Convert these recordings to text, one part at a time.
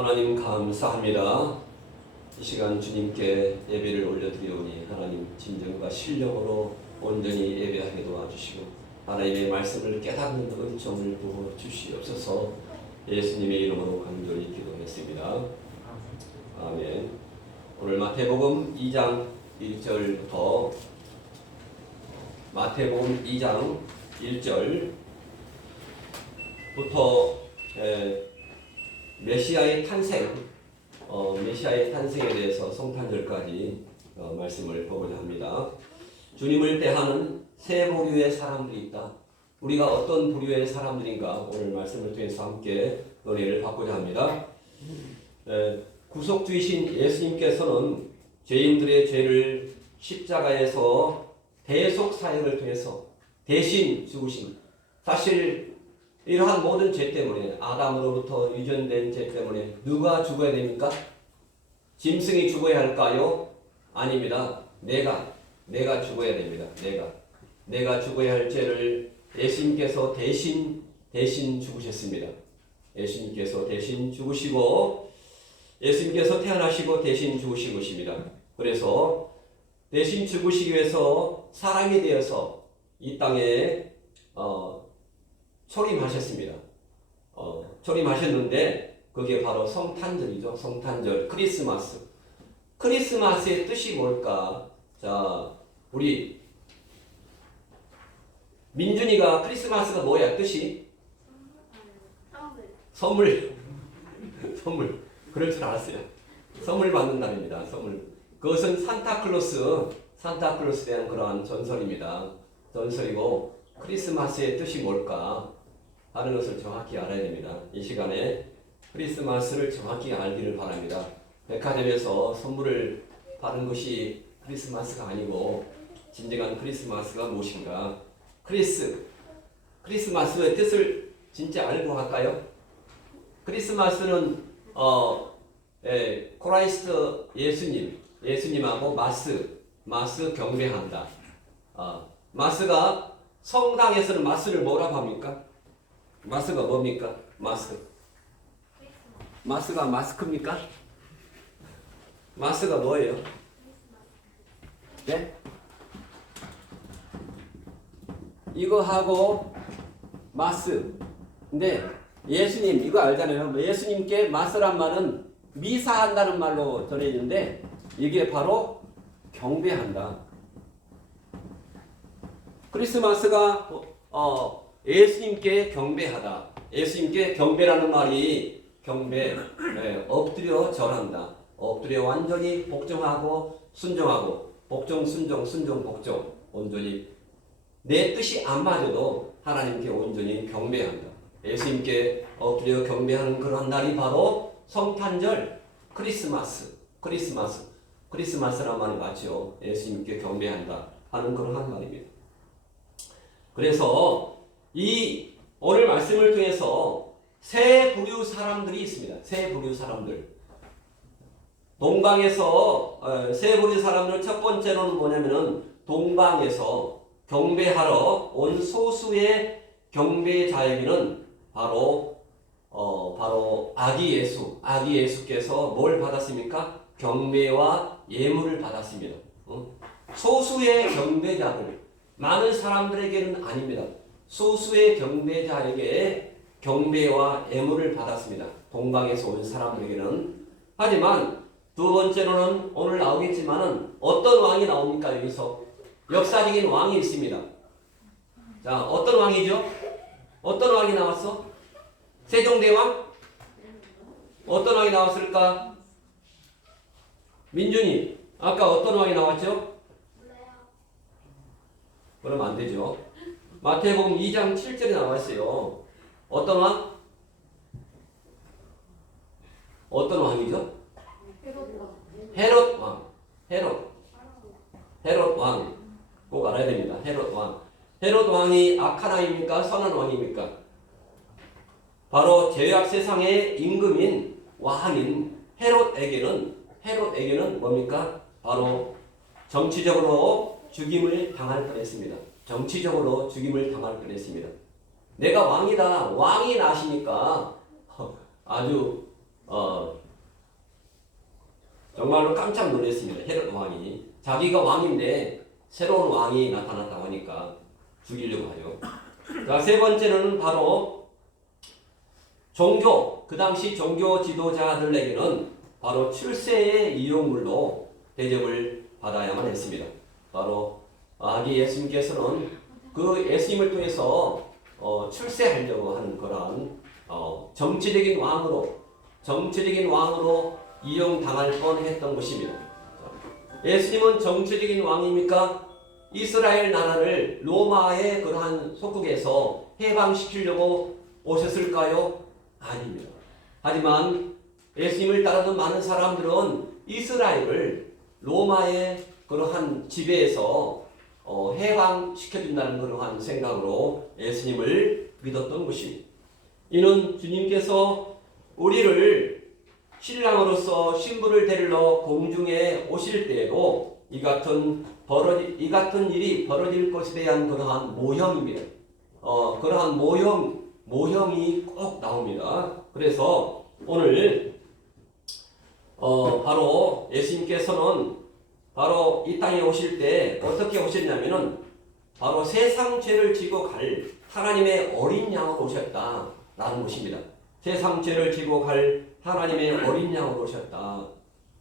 하나님 감사합니다. 이 시간 주님께 예배를 올려드리오니 하나님 진정과 신령으로 온전히 예배하게 도와주시고 하나님의 말씀을 깨닫는 은총을 부어 주시옵소서. 예수님의 이름으로 간절히 기도했습니다. 아멘. 오늘 마태복음 2장 1절부터 마태복음 2장 1절부터 메시아의 탄생, 메시아의 탄생에 대해서 성탄절까지 말씀을 보고자 합니다. 주님을 대하는 세 부류의 사람들이 있다. 우리가 어떤 부류의 사람들인가 오늘 말씀을 통해서 함께 논의를 받고자 합니다. 구속주이신 예수님께서는 죄인들의 죄를 십자가에서 대속 사역을 통해서 대신 죽으신, 사실 이러한 모든 죄 때문에, 아담으로부터 유전된 죄 때문에 누가 죽어야 됩니까? 짐승이 죽어야 할까요? 아닙니다. 내가 죽어야 됩니다. 내가 죽어야 할 죄를 예수님께서 대신 죽으셨습니다. 예수님께서 대신 죽으시고 예수님께서 태어나시고 대신 죽으신 것입니다. 그래서 대신 죽으시기 위해서 사람이 되어서 이 땅에 초림하셨습니다. 초림하셨는데 그게 바로 성탄절이죠. 성탄절, 크리스마스. 크리스마스의 뜻이 뭘까? 자, 우리 민준이가 크리스마스가 뭐야? 뜻이? 선물. 그럴 줄 알았어요. 선물 받는 날입니다. 선물. 그것은 산타클로스에 대한 그러한 전설입니다. 전설이고 크리스마스의 뜻이 뭘까 하는 것을 정확히 알아야 됩니다. 이 시간에 크리스마스를 정확히 알기를 바랍니다. 백화점에서 선물을 받는 것이 크리스마스가 아니고 진정한 크리스마스가 무엇인가? 크리스마스의 뜻을 진짜 알고 할까요? 크리스마스는 크라이스트 예수님하고 마스 경배한다. 마스가 성당에서는 마스를 뭐라고 합니까? 마스가 뭡니까? 마스가 마스크입니까? 마스가 뭐예요? 네? 이거 하고 마스. 근데 예수님 이거 알잖아요. 예수님께 마스란 말은 미사한다는 말로 전해지는데 이게 바로 경배한다. 크리스마스가 예수님께 경배하다. 예수님께 경배라는 말이 경배, 엎드려 절한다. 엎드려 완전히 복종하고 순종하고 복종, 순종, 복종. 온전히 내 뜻이 안 맞아도 하나님께 온전히 경배한다. 예수님께 엎드려 경배하는 그런 날이 바로 성탄절, 크리스마스란 말이 맞죠. 예수님께 경배한다 하는 그런 말입니다. 그래서 이 오늘 말씀을 통해서 세 부류 사람들이 있습니다. 세 부류 사람들. 동방에서 세 부류 사람들 첫 번째로는 뭐냐면은 동방에서 경배하러 온 소수의 경배자에게는 바로 아기 예수께서 뭘 받았습니까? 경배와 예물을 받았습니다. 소수의 경배자들, 많은 사람들에게는 아닙니다. 소수의 경배자에게 경배와 예물을 받았습니다. 동방에서 온 사람들에게는. 하지만 두 번째로는 오늘 나오겠지만은 어떤 왕이 나옵니까? 여기서 역사적인 왕이 있습니다. 자, 어떤 왕이죠? 어떤 왕이 나왔어? 세종대왕? 어떤 왕이 나왔을까? 민준이 아까 어떤 왕이 나왔죠? 그러면 안 되죠. 마태복음 2장 7절에 나와 있어요. 어떤 왕? 어떤 왕이죠? 헤롯 왕. 꼭 알아야 됩니다. 헤롯 왕. 헤롯 왕이 악한 왕입니까? 선한 왕입니까? 바로 죄악 세상의 임금인 왕인 헤롯에게는 뭡니까? 바로 정치적으로 죽임을 당할 뻔했습니다. 내가 왕이다. 왕이 나시니까 아주 정말로 깜짝 놀랐습니다. 헤롯 왕이 자기가 왕인데 새로운 왕이 나타났다고 하니까 죽이려고 하죠. 자, 세 번째는 바로 종교. 그 당시 종교 지도자들에게는 바로 출세의 이용물로 대접을 받아야만 했습니다. 바로 아기 예수님께서는 그 예수님을 통해서 출세하려고 하는 그러한 정치적인 왕으로 이용당할 뻔했던 것입니다. 예수님은 정치적인 왕입니까? 이스라엘 나라를 로마의 그러한 속국에서 해방시키려고 오셨을까요? 아닙니다. 하지만 예수님을 따르는 많은 사람들은 이스라엘을 로마의 그러한 지배에서 해방시켜준다는 그러한 생각으로 예수님을 믿었던 것입니다. 이는 주님께서 우리를 신랑으로서 신부를 데리러 공중에 오실 때에도 이 같은 일이 벌어질 것에 대한 그러한 모형입니다. 그러한 모형이 꼭 나옵니다. 그래서 오늘 바로 예수님께서는 바로 이 땅에 오실 때 어떻게 오셨냐면은 바로 세상 죄를 지고 갈 하나님의 어린 양으로 오셨다라는 것입니다. 세상 죄를 지고 갈 하나님의 어린 양으로 오셨다.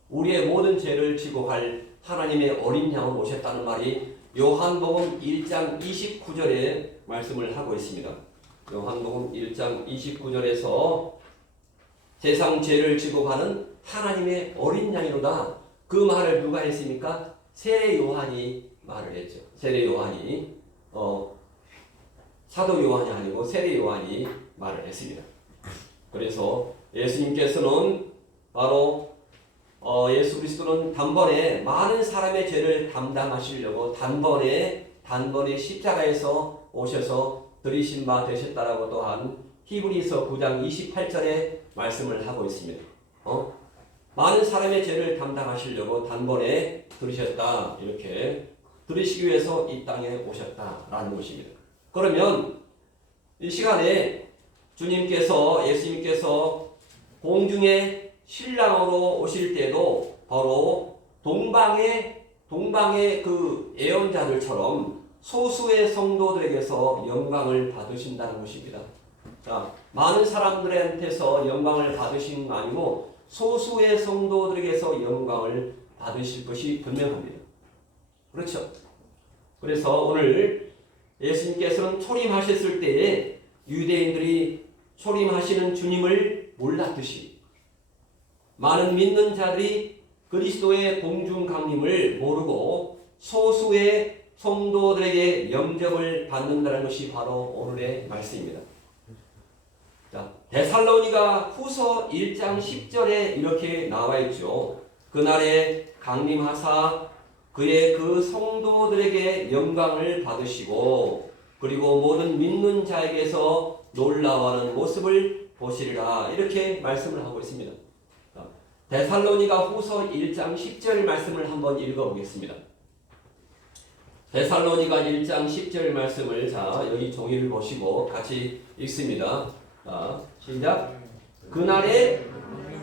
우리의 모든 죄를 지고 갈 하나님의 어린 양으로 오셨다는 말이 요한복음 1장 29절에 말씀을 하고 있습니다. 요한복음 1장 29절에서 세상 죄를 지고 가는 하나님의 어린 양이로다. 그 말을 누가 했습니까? 세례 요한이 말을 했죠. 세례 요한이 사도 요한이 아니고 세례 요한이 말을 했습니다. 그래서 예수님께서는 바로 예수 그리스도는 단번에 많은 사람의 죄를 담당하시려고 단번에 십자가에서 오셔서 들이신 바 되셨다라고 또한 히브리서 9장 28절에 말씀을 하고 있습니다. 많은 사람의 죄를 담당하시려고 단번에 들으셨다. 이렇게 들으시기 위해서 이 땅에 오셨다라는 것입니다. 그러면 이 시간에 예수님께서 공중에 신랑으로 오실 때도 바로 동방의 그 예언자들처럼 소수의 성도들에게서 영광을 받으신다는 것입니다. 자, 많은 사람들한테서 영광을 받으시는 거 아니고 소수의 성도들에게서 영광을 받으실 것이 분명합니다. 그렇죠? 그래서 오늘 예수님께서는 초림하셨을 때에 유대인들이 초림하시는 주님을 몰랐듯이 많은 믿는 자들이 그리스도의 공중 강림을 모르고 소수의 성도들에게 영접을 받는다는 것이 바로 오늘의 말씀입니다. 자, 데살로니가 후서 1장 10절에 이렇게 나와 있죠. 그날에 강림하사 그의 그 성도들에게 영광을 받으시고 그리고 모든 믿는 자에게서 놀라워하는 모습을 보시리라. 이렇게 말씀을 하고 있습니다. 데살로니가 후서 1장 10절 말씀을 한번 읽어보겠습니다. 데살로니가 1장 10절 말씀을 여기 종이를 보시고 같이 읽습니다. 시작. 그날에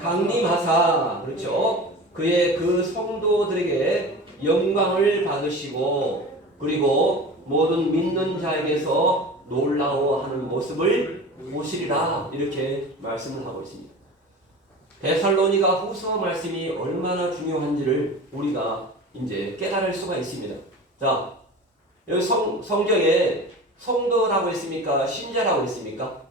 강림하사, 그렇죠? 그의 그 성도들에게 영광을 받으시고 그리고 모든 믿는 자에게서 놀라워하는 모습을 보시리라. 이렇게 말씀을 하고 있습니다. 데살로니가 후서 말씀이 얼마나 중요한지를 우리가 이제 깨달을 수가 있습니다. 자, 여기 성경에 성도라고 했습니까? 신자라고 했습니까?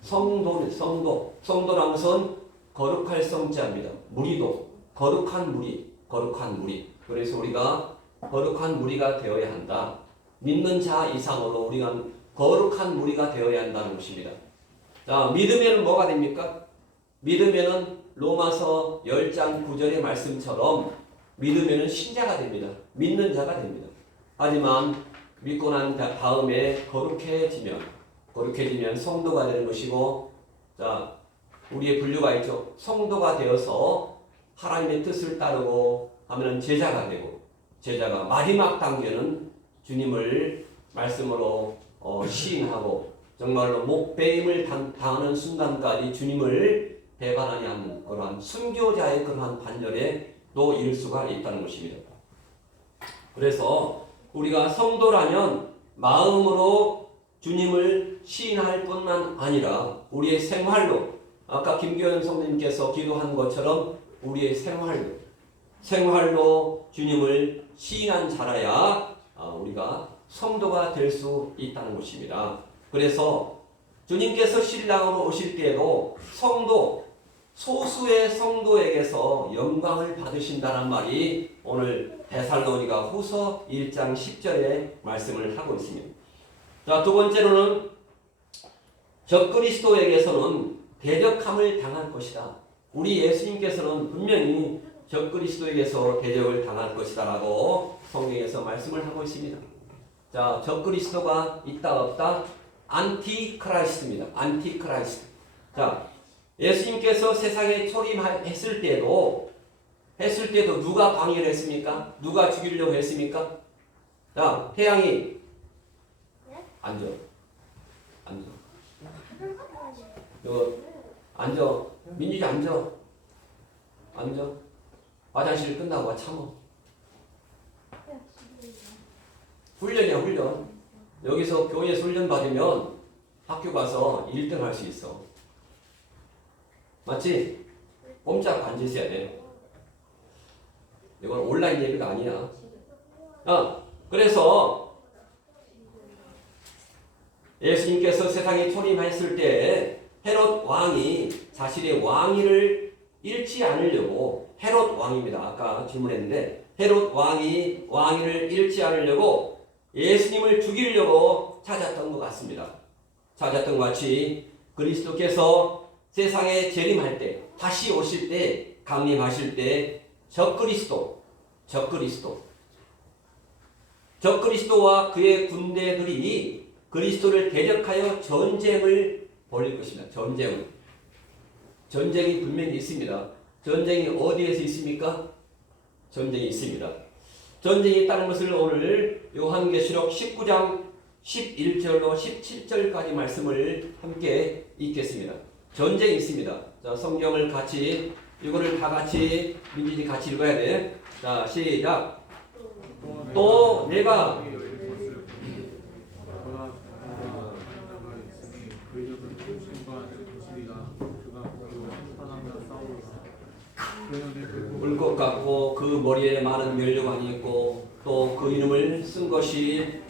성도라는 것은 거룩할 성자입니다. 무리도 거룩한 무리. 그래서 우리가 거룩한 무리가 되어야 한다. 믿는 자 이상으로 우리가 거룩한 무리가 되어야 한다는 것입니다. 자, 믿으면 뭐가 됩니까? 믿으면은 로마서 10장 9절의 말씀처럼 믿으면은 신자가 됩니다. 믿는 자가 됩니다. 하지만 믿고 난 다음에 거룩해지면 성도가 되는 것이고, 자, 우리의 분류가 있죠. 성도가 되어서 하나님의 뜻을 따르고 하면은 제자가 되고, 제자가 마지막 단계는 주님을 말씀으로 시인하고 정말로 목배임을 당하는 순간까지 주님을 배반하지 않는 그러한 순교자의 그러한 반열에 또 이를 수가 있다는 것입니다. 그래서 우리가 성도라면 마음으로 주님을 시인할 뿐만 아니라 우리의 생활로 아까 김교현 성도님께서 기도한 것처럼 우리의 생활로 주님을 시인한 자라야 우리가 성도가 될 수 있다는 것입니다. 그래서 주님께서 신랑으로 오실 때에도 소수의 성도에게서 영광을 받으신다는 말이 오늘 데살로니가 후서 1장 10절에 말씀을 하고 있습니다. 자, 두 번째로는 적그리스도에게서는 대적함을 당할 것이다. 우리 예수님께서는 분명히 적그리스도에게서 대적을 당할 것이다 라고 성경에서 말씀을 하고 있습니다. 자, 적그리스도가 있다 없다? 안티크라이스트입니다. 안티크라이스트. 자, 예수님께서 세상에 초림했을 때도 누가 방해를 했습니까? 누가 죽이려고 했습니까? 자, 태양이 앉아. 앉아. 민준이 앉아. 화장실 끝나고 와 참어. 훈련이야, 훈련. 여기서 교회에서 훈련 받으면 학교 가서 1등 할 수 있어. 맞지? 꼼짝 앉아 있어야 돼. 이건 온라인 예배가 아니야. 그래서 예수님께서 세상에 초림했을 때 헤롯 왕이 자신의 왕위를 잃지 않으려고 헤롯 왕입니다. 아까 질문했는데 헤롯 왕이 왕위를 잃지 않으려고 예수님을 죽이려고 찾았던 것 같습니다. 찾았던 것 같이 그리스도께서 세상에 재림할 때 다시 오실 때 강림하실 때 적그리스도와 그의 군대들이 그리스도를 대적하여 전쟁을 벌일 것입니다. 전쟁이 분명히 있습니다. 전쟁이 어디에서 있습니까? 전쟁이 있습니다. 전쟁이 있다는 것을 오늘 요한계시록 19장 11절로 17절까지 말씀을 함께 읽겠습니다. 전쟁이 있습니다. 자, 성경을 같이 이거를 다 같이 민진이 같이 읽어야 돼. 자, 시작. 또 내가 울 것 같고 그 머리에 많은 면류관이 있고 또 그 이름을 쓴 것이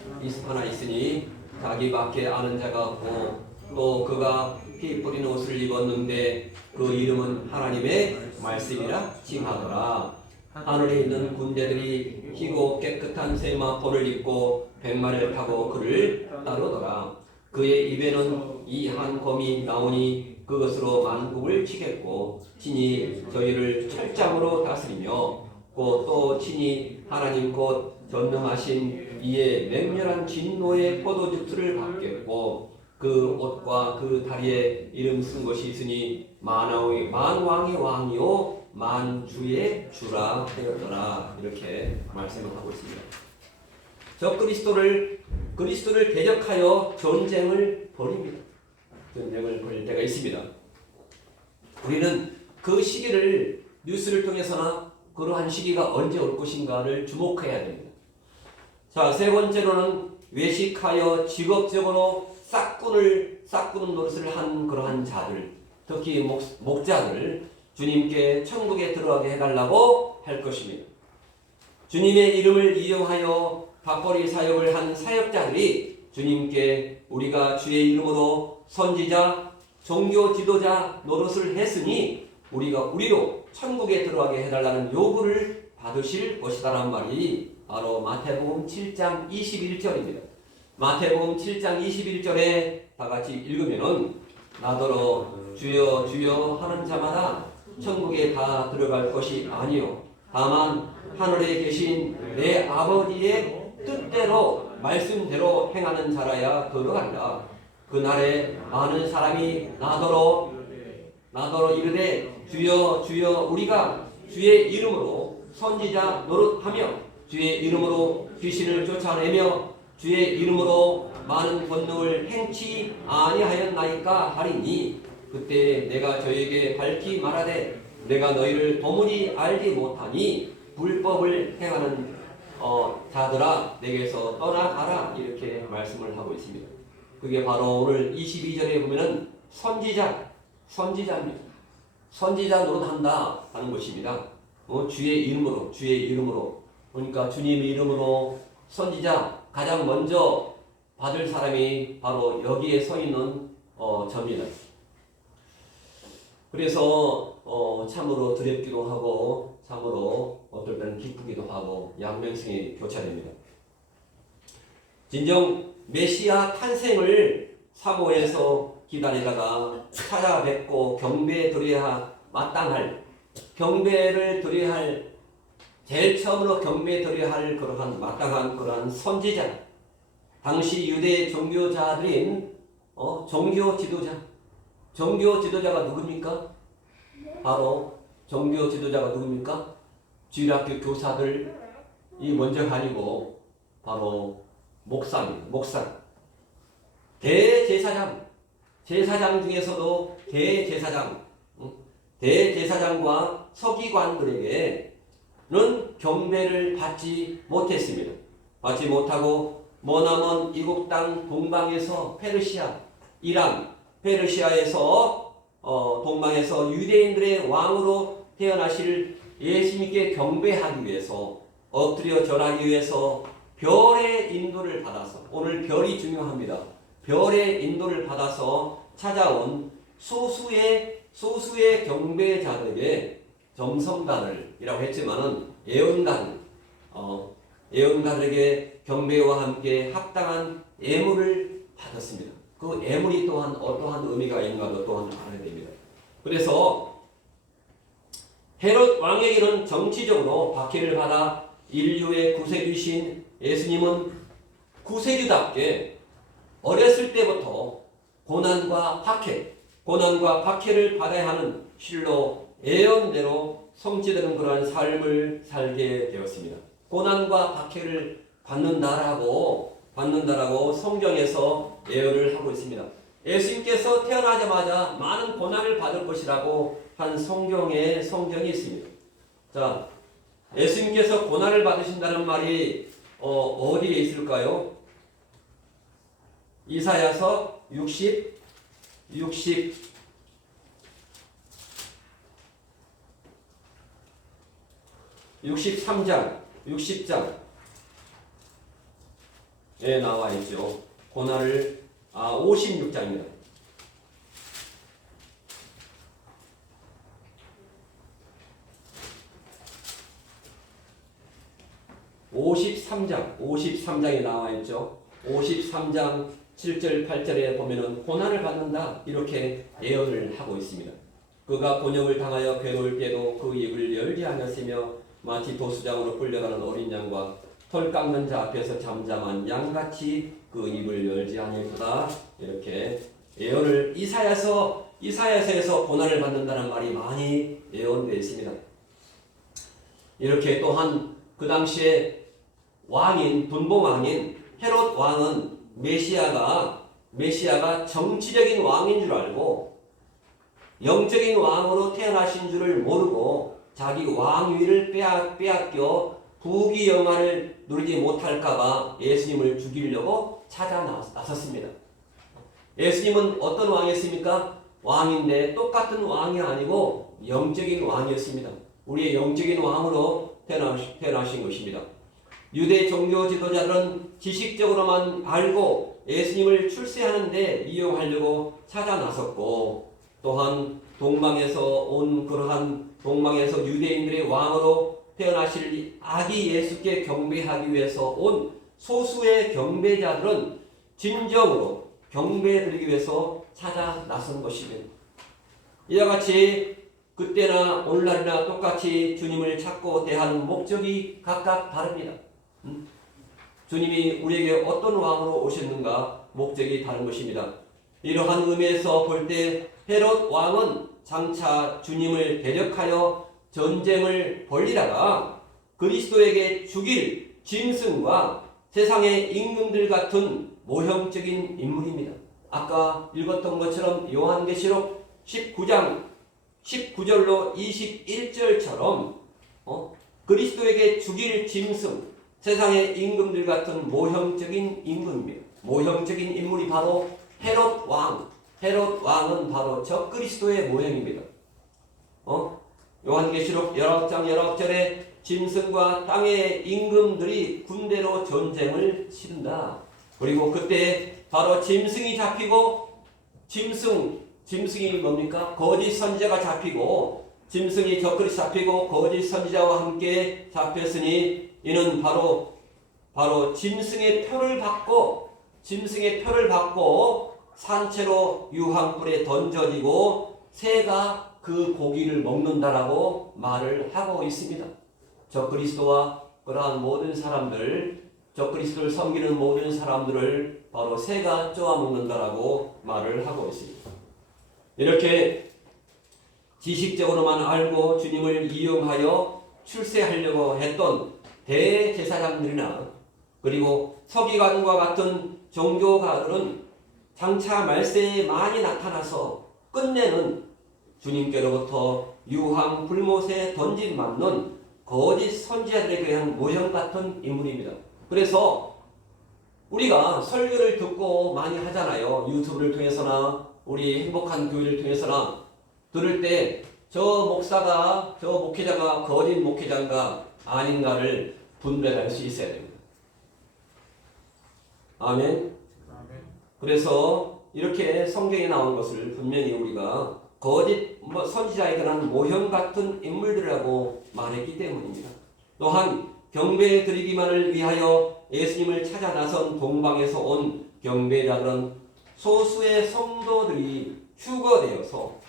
하나 있으니 자기밖에 아는 자가 없고 또 그가 피 뿌린 옷을 입었는데 그 이름은 하나님의 말씀이라 칭하더라. 하늘에 있는 군대들이 희고 깨끗한 세마포를 입고 백마를 타고 그를 따르더라. 그의 입에는 이 한 검이 나오니 그것으로 만국을 치겠고 친히 저희를 철장으로 다스리며 또 친히 하나님 곧 전능하신 이의 맹렬한 진노의 포도즙술을 받겠고 그 옷과 그 다리에 이름 쓴 것이 있으니 만왕의 왕이요 만주의 주라 하였더라. 이렇게 말씀을 하고 있습니다. 그리스도를 대적하여 전쟁을 벌입니다. 전쟁을 벌일 때가 있습니다. 우리는 그 시기를 뉴스를 통해서나 그러한 시기가 언제 올 것인가를 주목해야 됩니다. 자, 세 번째로는 외식하여 직업적으로 싹구는 노릇을 한 그러한 자들, 특히 목자들, 주님께 천국에 들어가게 해달라고 할 것입니다. 주님의 이름을 이용하여 밥벌이 사역을 한 사역자들이 주님께 우리가 주의 이름으로 선지자, 종교 지도자 노릇을 했으니 우리도 천국에 들어가게 해달라는 요구를 받으실 것이다라는 말이 바로 마태복음 7장 21절입니다. 마태복음 7장 21절에 다 같이 읽으면은 나더러 주여 주여 하는 자마다 천국에 다 들어갈 것이 아니요 다만 하늘에 계신 내 아버지의 뜻대로 말씀대로 행하는 자라야 들어간다. 그날에 많은 사람이 나더러 이르되 주여 주여 우리가 주의 이름으로 선지자 노릇하며 주의 이름으로 귀신을 쫓아내며 주의 이름으로 많은 권능을 행치 아니하였나이까 하리니 그때 내가 저에게 밝히 말하되 내가 너희를 도무지 알지 못하니 불법을 행하는 자들아 내게서 떠나가라 이렇게 말씀을 하고 있습니다. 그게 바로 오늘 22절에 보면은 선지자입니다. 선지자 노릇한다 하는 것입니다. 주의 이름으로 그러니까 주님의 이름으로 선지자 가장 먼저 받을 사람이 바로 여기에 서 있는 저입니다. 그래서 참으로 두렵기도 하고 참으로 어떨 때는 기쁘기도 하고 양면성이 교차됩니다. 진정 메시아 탄생을 사모해서 기다리다가 찾아뵙고 경배에 드려야 마땅할 경배를 드려야 할 제일 처음으로 경배에 드려야 할 그러한 마땅한 그러한 선지자 당시 유대 종교자들인 종교 지도자가 누굽니까? 바로 종교 지도자가 누굽니까? 주일학교 교사들이 먼저 가지고 바로 목사 제사장 중에서도 대제사장과 서기관들에게는 경배를 받지 못했습니다. 받지 못하고 머나먼 이국 땅 동방에서 페르시아에서 동방에서 유대인들의 왕으로 태어나실 예수님께 경배하기 위해서 엎드려 절하기 위해서 별의 인도를 받아서 오늘 별이 중요합니다. 별의 인도를 받아서 찾아온 소수의 경배자들에게 점성단을이라고 했지만은 예언가들에게 경배와 함께 합당한 예물을 받았습니다. 그 예물이 또한 어떠한 의미가 있는가도 또한 알아야 됩니다. 그래서 헤롯 왕에게는 정치적으로 박해를 받아 인류의 구세주신 예수님은 구세주답게 어렸을 때부터 고난과 박해를 받아야 하는 실로 예언대로 성취되는 그러한 삶을 살게 되었습니다. 고난과 박해를 받는다라고 성경에서 예언을 하고 있습니다. 예수님께서 태어나자마자 많은 고난을 받을 것이라고 한 성경이 있습니다. 자, 예수님께서 고난을 받으신다는 말이 어디에 있을까요? 이사야서 60장에 나와 있죠. 고난을 56장입니다. 53장에 나와 있죠. 53장 7절 8절에 보면은 고난을 받는다 이렇게 예언을 하고 있습니다. 그가 곤욕을 당하여 괴로울 때도 그 입을 열지 않았으며 마치 도수장으로 끌려가는 어린 양과 털 깎는 자 앞에서 잠잠한 양같이 그 입을 열지 않을거다 이렇게 예언을 이사야서에서 고난을 받는다는 말이 많이 예언되어 있습니다. 이렇게 또한 그 당시에 분봉왕인 헤롯 왕은 메시아가 정치적인 왕인 줄 알고 영적인 왕으로 태어나신 줄을 모르고 자기 왕위를 빼앗겨 부귀 영화를 누리지 못할까봐 예수님을 죽이려고 찾아 나섰습니다. 예수님은 어떤 왕이었습니까? 왕인데 똑같은 왕이 아니고 영적인 왕이었습니다. 우리의 영적인 왕으로 태어나신 것입니다. 유대 종교 지도자들은 지식적으로만 알고 예수님을 출세하는 데 이용하려고 찾아 나섰고 또한 동방에서 유대인들의 왕으로 태어나실 아기 예수께 경배하기 위해서 온 소수의 경배자들은 진정으로 경배드리기 위해서 찾아 나선 것입니다. 이와 같이 그때나 오늘날이나 똑같이 주님을 찾고 대하는 목적이 각각 다릅니다. 주님이 우리에게 어떤 왕으로 오셨는가 목적이 다른 것입니다. 이러한 의미에서 볼 때 헤롯 왕은 장차 주님을 대적하여 전쟁을 벌리다가 그리스도에게 죽일 짐승과 세상의 임금들 같은 모형적인 인물입니다. 아까 읽었던 것처럼 요한계시록 19장 19절로 21절처럼 그리스도에게 죽일 짐승, 세상의 임금들 같은 모형적인 임금입니다. 모형적인 인물이 바로 헤롯 왕. 헤롯 왕은 바로 적그리스도의 모형입니다. 요한계시록 19장 19절에 짐승과 땅의 임금들이 군대로 전쟁을 치른다. 그리고 그때 바로 짐승이 잡히고 짐승이 뭡니까? 거짓 선지자가 잡히고 짐승이 적그리스도 잡히고 거짓 선지자와 함께 잡혔으니 이는 바로 짐승의 표를 받고 산채로 유황불에 던져지고 새가 그 고기를 먹는다라고 말을 하고 있습니다. 적그리스도와 그러한 모든 사람들, 적그리스도를 섬기는 모든 사람들을 바로 새가 쪼아먹는다라고 말을 하고 있습니다. 이렇게 지식적으로만 알고 주님을 이용하여 출세하려고 했던 대제사장들이나 그리고 서기관과 같은 종교가들은 장차 말세에 많이 나타나서 끝내는 주님께로부터 유황 불못에 던짐받는 거짓 선지자들에 대한 모형 같은 인물입니다. 그래서 우리가 설교를 듣고 많이 하잖아요. 유튜브를 통해서나 우리 행복한 교회를 통해서나 들을 때 저 목사가, 저 목회자가 거짓 목회자인가 아닌가를 분별할 수 있어야 됩니다. 아멘. 그래서 이렇게 성경에 나온 것을 분명히 우리가 거짓 선지자에 관한 모형 같은 인물들이라고 말했기 때문입니다. 또한 경배 드리기만을 위하여 예수님을 찾아 나선 동방에서 온 경배자들은 소수의 성도들이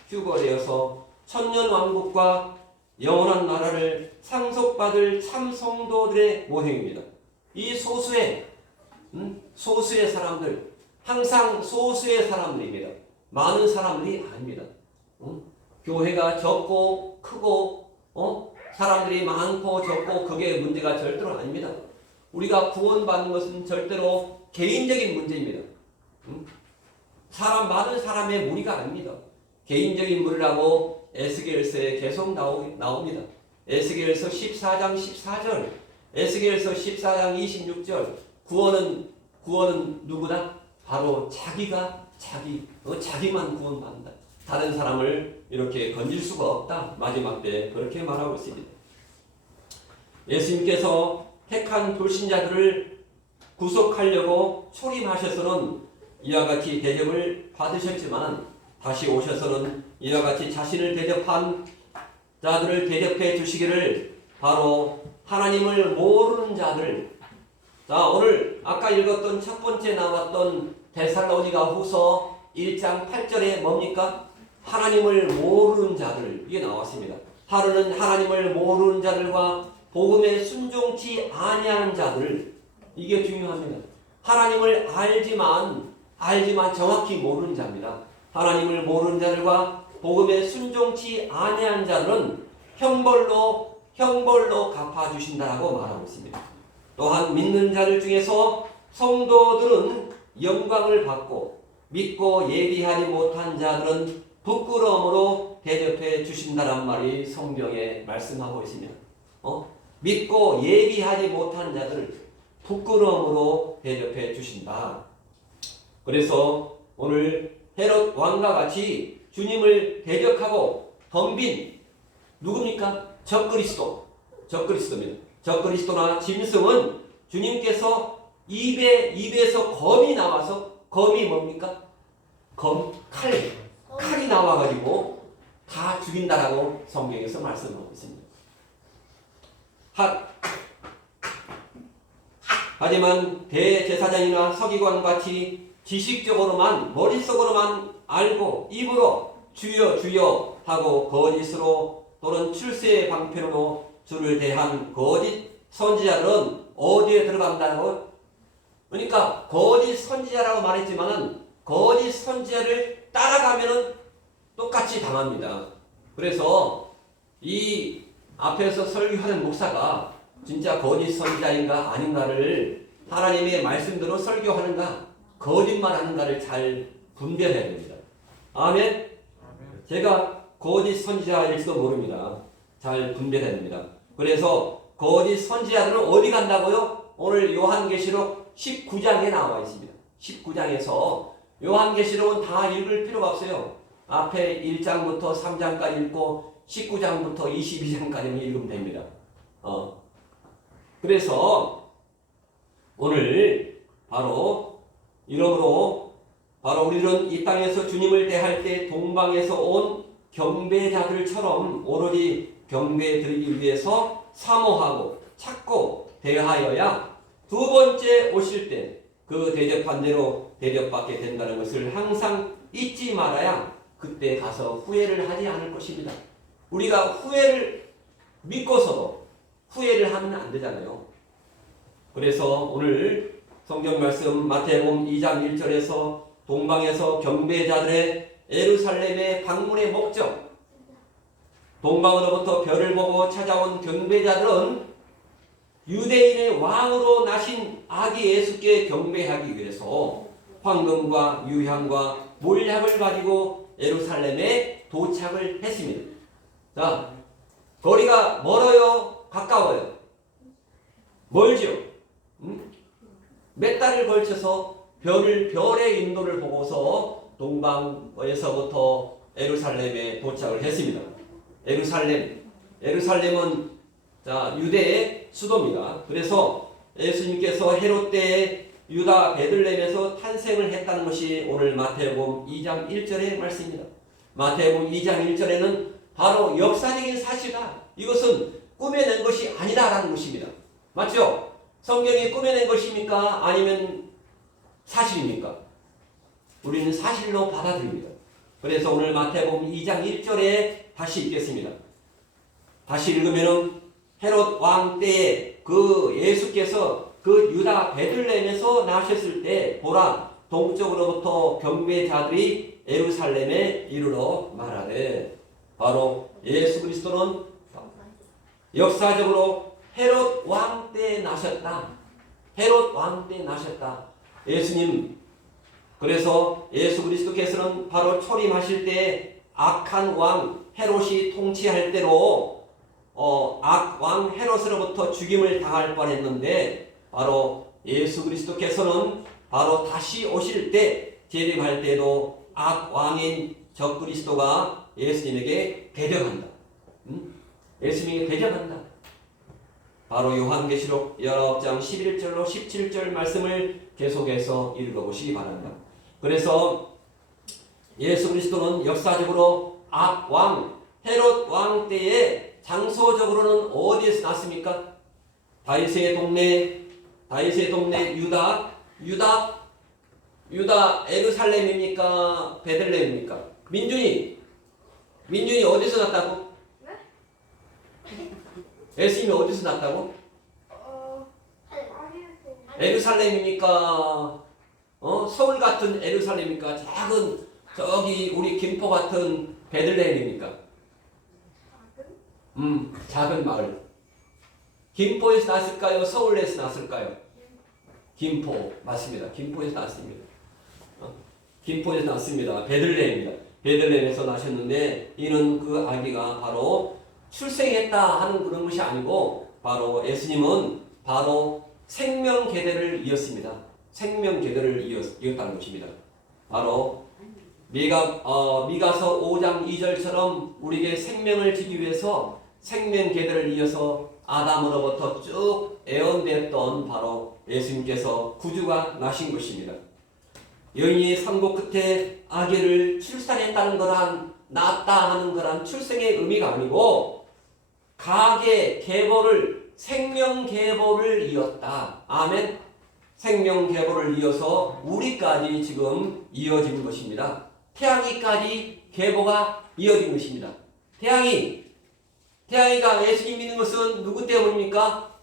휴거되어서 천년왕국과 영원한 나라를 상속받을 참 성도들의 모형입니다. 이 소수의 사람들, 항상 소수의 사람들입니다. 많은 사람들이 아닙니다. 교회가 적고 크고 사람들이 많고 적고 그게 문제가 절대로 아닙니다. 우리가 구원받는 것은 절대로 개인적인 문제입니다. 많은 사람의 무리가 아닙니다. 개인적인 무리라고 에스겔서에 계속 나옵니다. 에스겔서 14장 14절, 에스겔서 14장 26절. 구원은 누구다? 바로 자기만 구원받는다. 다른 사람을 이렇게 건질 수가 없다. 마지막 때 그렇게 말하고 있습니다. 예수님께서 택한 불신자들을 구속하려고 초림하셔서는 이와 같이 대접을 받으셨지만 다시 오셔서는 이와 같이 자신을 대접한 자들을 대접해 주시기를 바로 하나님을 모르는 자들. 자, 오늘 아까 읽었던 첫 번째 나왔던 데살로니가 후서 1장 8절에 뭡니까? 하나님을 모르는 자들, 이게 나왔습니다. 하루는 하나님을 모르는 자들과 복음에 순종치 아니하는 자들, 이게 중요합니다. 하나님을 알지만 정확히 모르는 자입니다. 하나님을 모르는 자들과 복음에 순종치 아니하는 자들은 형벌로 갚아주신다라고 말하고 있습니다. 또한 믿는 자들 중에서 성도들은 영광을 받고 믿고 예비하지 못한 자들은 부끄러움으로 대접해 주신다란 말이 성경에 말씀하고 있습니다. 믿고 예비하지 못한 자들 부끄러움으로 대접해 주신다. 그래서 오늘 헤롯 왕과 같이 주님을 대적하고 덤빈 누굽니까? 적그리스도입니다. 적그리스도나 짐승은 주님께서 입에서 검이 나와서, 검이 뭡니까? 칼이 나와가지고 다 죽인다라고 성경에서 말씀하고 있습니다. 하지만 대제사장이나 서기관 같이 지식적으로만 머릿속으로만 알고 입으로 주여 주여 하고 거짓으로 또는 출세의 방편으로 주를 대한 거짓 선지자들은 어디에 들어간다고? 그러니까 거짓 선지자라고 말했지만은 거짓 선지자를 따라가면은 똑같이 당합니다. 그래서 이 앞에서 설교하는 목사가 진짜 거짓 선지자인가 아닌가를 하나님의 말씀대로 설교하는가 거짓말하는가를 잘 분별해야 됩니다. 아멘. 제가 거짓 선지자일지도 모릅니다. 잘 분별해야 됩니다. 그래서 거짓 선지자들은 어디 간다고요? 오늘 요한계시록 19장에 나와 있습니다. 19장에서 요한계시록은 다 읽을 필요가 없어요. 앞에 1장부터 3장까지 읽고 19장부터 22장까지만 읽으면 됩니다. 그래서 오늘 바로 이러므로 바로 우리는 이 땅에서 주님을 대할 때 동방에서 온 경배자들처럼 오로지 경배 드리기 위해서 사모하고 찾고 대하여야 두 번째 오실 때 그 대접한 대로 대접받게 된다는 것을 항상 잊지 말아야 그때 가서 후회를 하지 않을 것입니다. 우리가 후회를 믿고서도 후회를 하면 안 되잖아요. 그래서 오늘 성경 말씀 마태복음 2장 1절에서 동방에서 경배자들의 예루살렘의 방문의 목적, 동방으로부터 별을 보고 찾아온 경배자들은 유대인의 왕으로 나신 아기 예수께 경배하기 위해서 황금과 유향과 몰약을 가지고 예루살렘에 도착을 했습니다. 자, 거리가 멀어요? 가까워요? 멀죠? 몇 달을 걸쳐서 별의 인도를 보고서 동방에서부터 예루살렘에 도착을 했습니다. 예루살렘은 자, 유대의 수도입니다. 그래서 예수님께서 헤롯 때에 유다 베들레헴에서 탄생을 했다는 것이 오늘 마태복음 2장 1절의 말씀입니다. 마태복음 2장 1절에는 바로 역사적인 사실이다. 이것은 꾸며낸 것이 아니다라는 것입니다. 맞죠? 성경이 꾸며낸 것입니까? 아니면 사실입니까? 우리는 사실로 받아들입니다. 그래서 오늘 마태복음 2장 1절에 다시 읽겠습니다. 다시 읽으면은 헤롯 왕 때에 그 예수께서 그 유다 베들레헴에서 나셨을 때 보라 동쪽으로부터 경배자들이 예루살렘에 이르러 말하되, 바로 예수 그리스도는 역사적으로 헤롯 왕 때에 나셨다. 헤롯 왕 때에 나셨다. 예수님, 그래서 예수 그리스도께서는 바로 초림하실 때 악한 왕 헤롯이 통치할 때로 악왕 헤롯으로부터 죽임을 당할 뻔했는데, 바로 예수 그리스도께서는 바로 다시 오실 때 재림할 때도 악왕인 적그리스도가 예수님에게 대적한다. 예수님에게 대적한다. 바로 요한계시록 19장 11절로 17절 말씀을 계속해서 읽어보시기 바랍니다. 그래서 예수 그리스도는 역사적으로 악왕 헤롯 왕 때에 장소적으로는 어디에서 났습니까? 다윗의 동네 유다 예루살렘입니까? 베들레헴입니까? 민준이 어디서 났다고? 예수님이 어디서 났다고? 예루살렘입니까? 서울 같은 예루살렘입니까? 작은 저기 우리 김포 같은 베들레헴입니까? 작은 마을. 김포에서 났을까요? 서울에서 났을까요? 김포 맞습니다. 김포에서 났습니다. 김포에서 났습니다. 베들레헴입니다. 베들레헴에서 나셨는데 이는 그 아기가 바로 출생했다 하는 그런 것이 아니고, 바로 예수님은 바로 생명 계대를 이었습니다. 생명 계대를 이었다는 것입니다. 바로 미가서 5장 2절처럼 우리에게 생명을 주기 위해서 생명 계대를 이어서 아담으로부터 쭉 애언됐던 바로 예수님께서 구주가 나신 것입니다. 여인이 산고 끝에 아기를 출산했다는 거란, 낳았다 하는 거란 출생의 의미가 아니고 가계 계보를, 생명 계보를 이었다. 아멘. 생명 계보를 이어서 우리까지 지금 이어진 것입니다. 태양이까지 계보가 이어진 것입니다. 태양이가 예수님 믿는 것은 누구 때문입니까?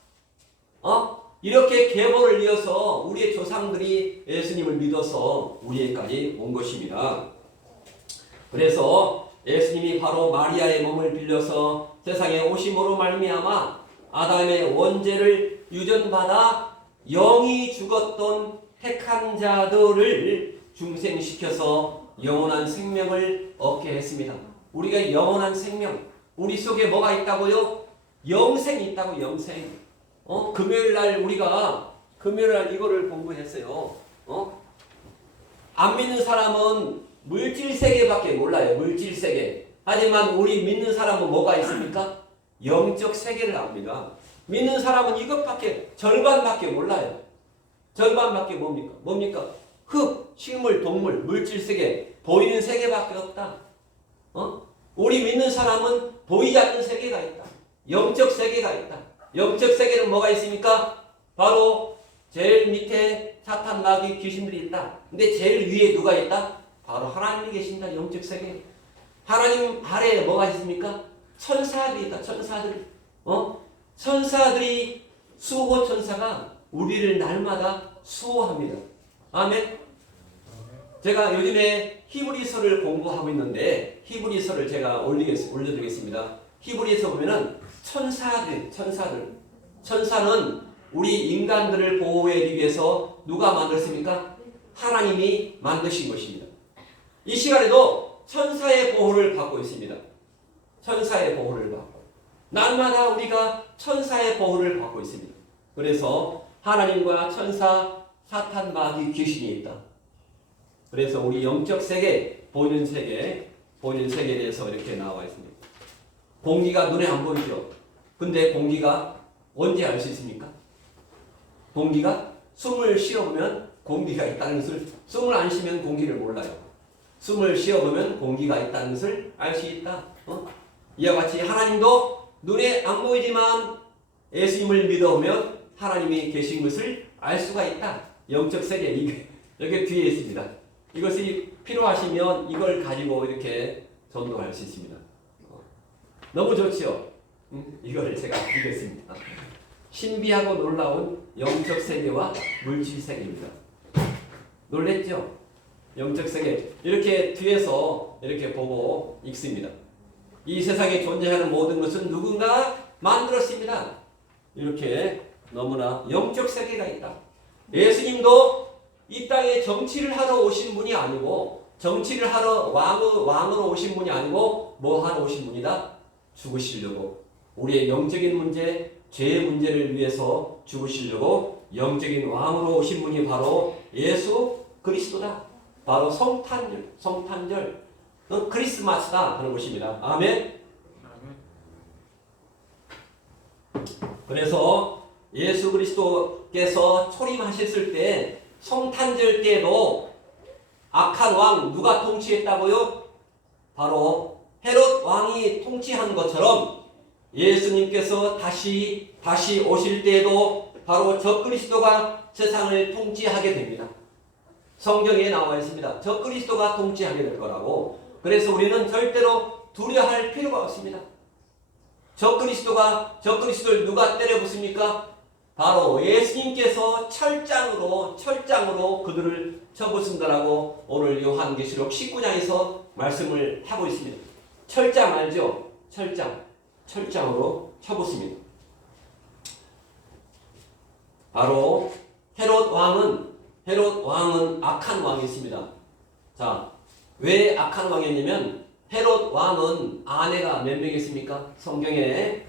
이렇게 계보를 이어서 우리의 조상들이 예수님을 믿어서 우리에까지 온 것입니다. 그래서 예수님이 바로 마리아의 몸을 빌려서 세상에 오심으로 말미암아 아담의 원죄를 유전받아 영이 죽었던 택한 자들을 중생시켜서 영원한 생명을 얻게 했습니다. 우리가 영원한 생명, 우리 속에 뭐가 있다고요? 영생이 있다고, 영생. 금요일 날 이거를 공부했어요. 안 믿는 사람은 물질 세계밖에 몰라요. 물질 세계. 하지만 우리 믿는 사람은 뭐가 있습니까? 영적 세계를 압니다. 믿는 사람은 이것밖에, 절반밖에 몰라요. 절반밖에 뭡니까? 흙, 식물, 동물, 물질 세계, 보이는 세계밖에 없다. 우리 믿는 사람은 보이지 않는 세계가 있다. 영적 세계가 있다. 영적 세계는 뭐가 있습니까? 바로 제일 밑에 사탄, 마귀, 귀신들이 있다. 근데 제일 위에 누가 있다? 바로 하나님이 계신다. 영적 세계. 하나님 아래에 뭐가 있습니까? 천사들이 있다. 천사들. 천사들이 수호 천사가 우리를 날마다 수호합니다. 아멘. 제가 요즘에 히브리서를 공부하고 있는데 히브리서를 제가 올려드리겠습니다. 히브리서 보면은 천사는 우리 인간들을 보호하기 위해서 누가 만들었습니까? 하나님이 만드신 것입니다. 이 시간에도 천사의 보호를 받고 있습니다. 천사의 보호를 받고 날마다 우리가 천사의 보호를 받고 있습니다. 그래서 하나님과 천사, 사탄, 마귀, 귀신이 있다. 그래서 우리 영적 세계, 보이는 세계에 대해서 이렇게 나와 있습니다. 공기가 눈에 안 보이죠? 근데 공기가 언제 알 수 있습니까? 공기가 숨을 쉬어보면 공기가 있다는 것을, 숨을 안 쉬면 공기를 몰라요. 숨을 쉬어보면 공기가 있다는 것을 알 수 있다. 이와 같이 하나님도 눈에 안 보이지만 예수님을 믿어오면 하나님이 계신 것을 알 수가 있다. 영적 세계, 여기 뒤에 있습니다. 이것이 필요하시면 이걸 가지고 이렇게 전도할 수 있습니다. 너무 좋죠? 이걸 제가 드리겠습니다. 신비하고 놀라운 영적 세계와 물질 세계입니다. 놀랬죠? 영적 세계. 이렇게 뒤에서 이렇게 보고 읽습니다. 이 세상에 존재하는 모든 것은 누군가 만들었습니다. 이렇게 너무나 영적 세계가 있다. 예수님도 이 땅에 정치를 하러 오신 분이 아니고, 정치를 하러 왕으로 오신 분이 아니고 뭐 하러 오신 분이다? 죽으시려고. 우리의 영적인 문제, 죄의 문제를 위해서 죽으시려고 영적인 왕으로 오신 분이 바로 예수 그리스도다. 바로 성탄절, 크리스마스다 하는 것입니다. 아멘. 그래서 예수 그리스도께서 초림하셨을 때, 성탄절 때에도 악한 왕 누가 통치했다고요? 바로 헤롯 왕이 통치한 것처럼 예수님께서 다시 오실 때에도 바로 적그리스도가 세상을 통치하게 됩니다. 성경에 나와 있습니다. 적그리스도가 통치하게 될 거라고. 그래서 우리는 절대로 두려워할 필요가 없습니다. 적그리스도를 누가 때려 붙습니까? 바로 예수님께서 철장으로 그들을 쳐부순다라고 오늘 요한계시록 19장에서 말씀을 하고 있습니다. 철장 알죠? 철장으로 쳐부습니다. 바로 헤롯 왕은 악한 왕이었습니다. 자, 왜 악한 왕이었냐면 헤롯 왕은 아내가 몇 명이었습니까? 성경에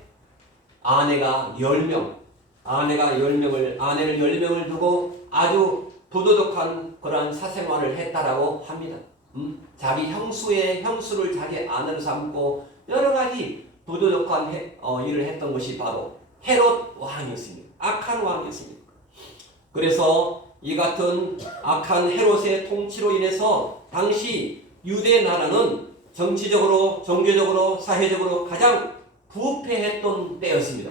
아내가 10명. 아내를 10명을 두고 아주 부도덕한 그러한 사생활을 했다라고 합니다. 자기 형수를 자기 아내로 삼고 여러 가지 부도덕한 일을 했던 것이 바로 헤롯 왕이었습니다. 악한 왕이었습니다. 그래서 이 같은 악한 헤롯의 통치로 인해서 당시 유대 나라는 정치적으로, 종교적으로, 사회적으로 가장 부패했던 때였습니다.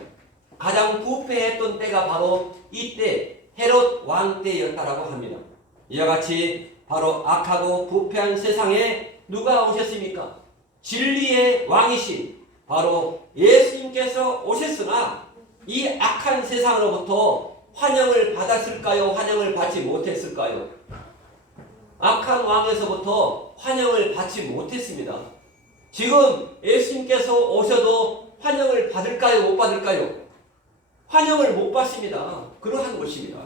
가장 부패했던 때가 바로 이때 헤롯 왕 때였다라고 합니다. 이와 같이 바로 악하고 부패한 세상에 누가 오셨습니까? 진리의 왕이신 바로 예수님께서 오셨으나 이 악한 세상으로부터 환영을 받았을까요? 환영을 받지 못했을까요? 악한 왕에서부터 환영을 받지 못했습니다. 지금 예수님께서 오셔도 환영을 받을까요? 못 받을까요? 환영을 못 받습니다. 그러한 것입니다.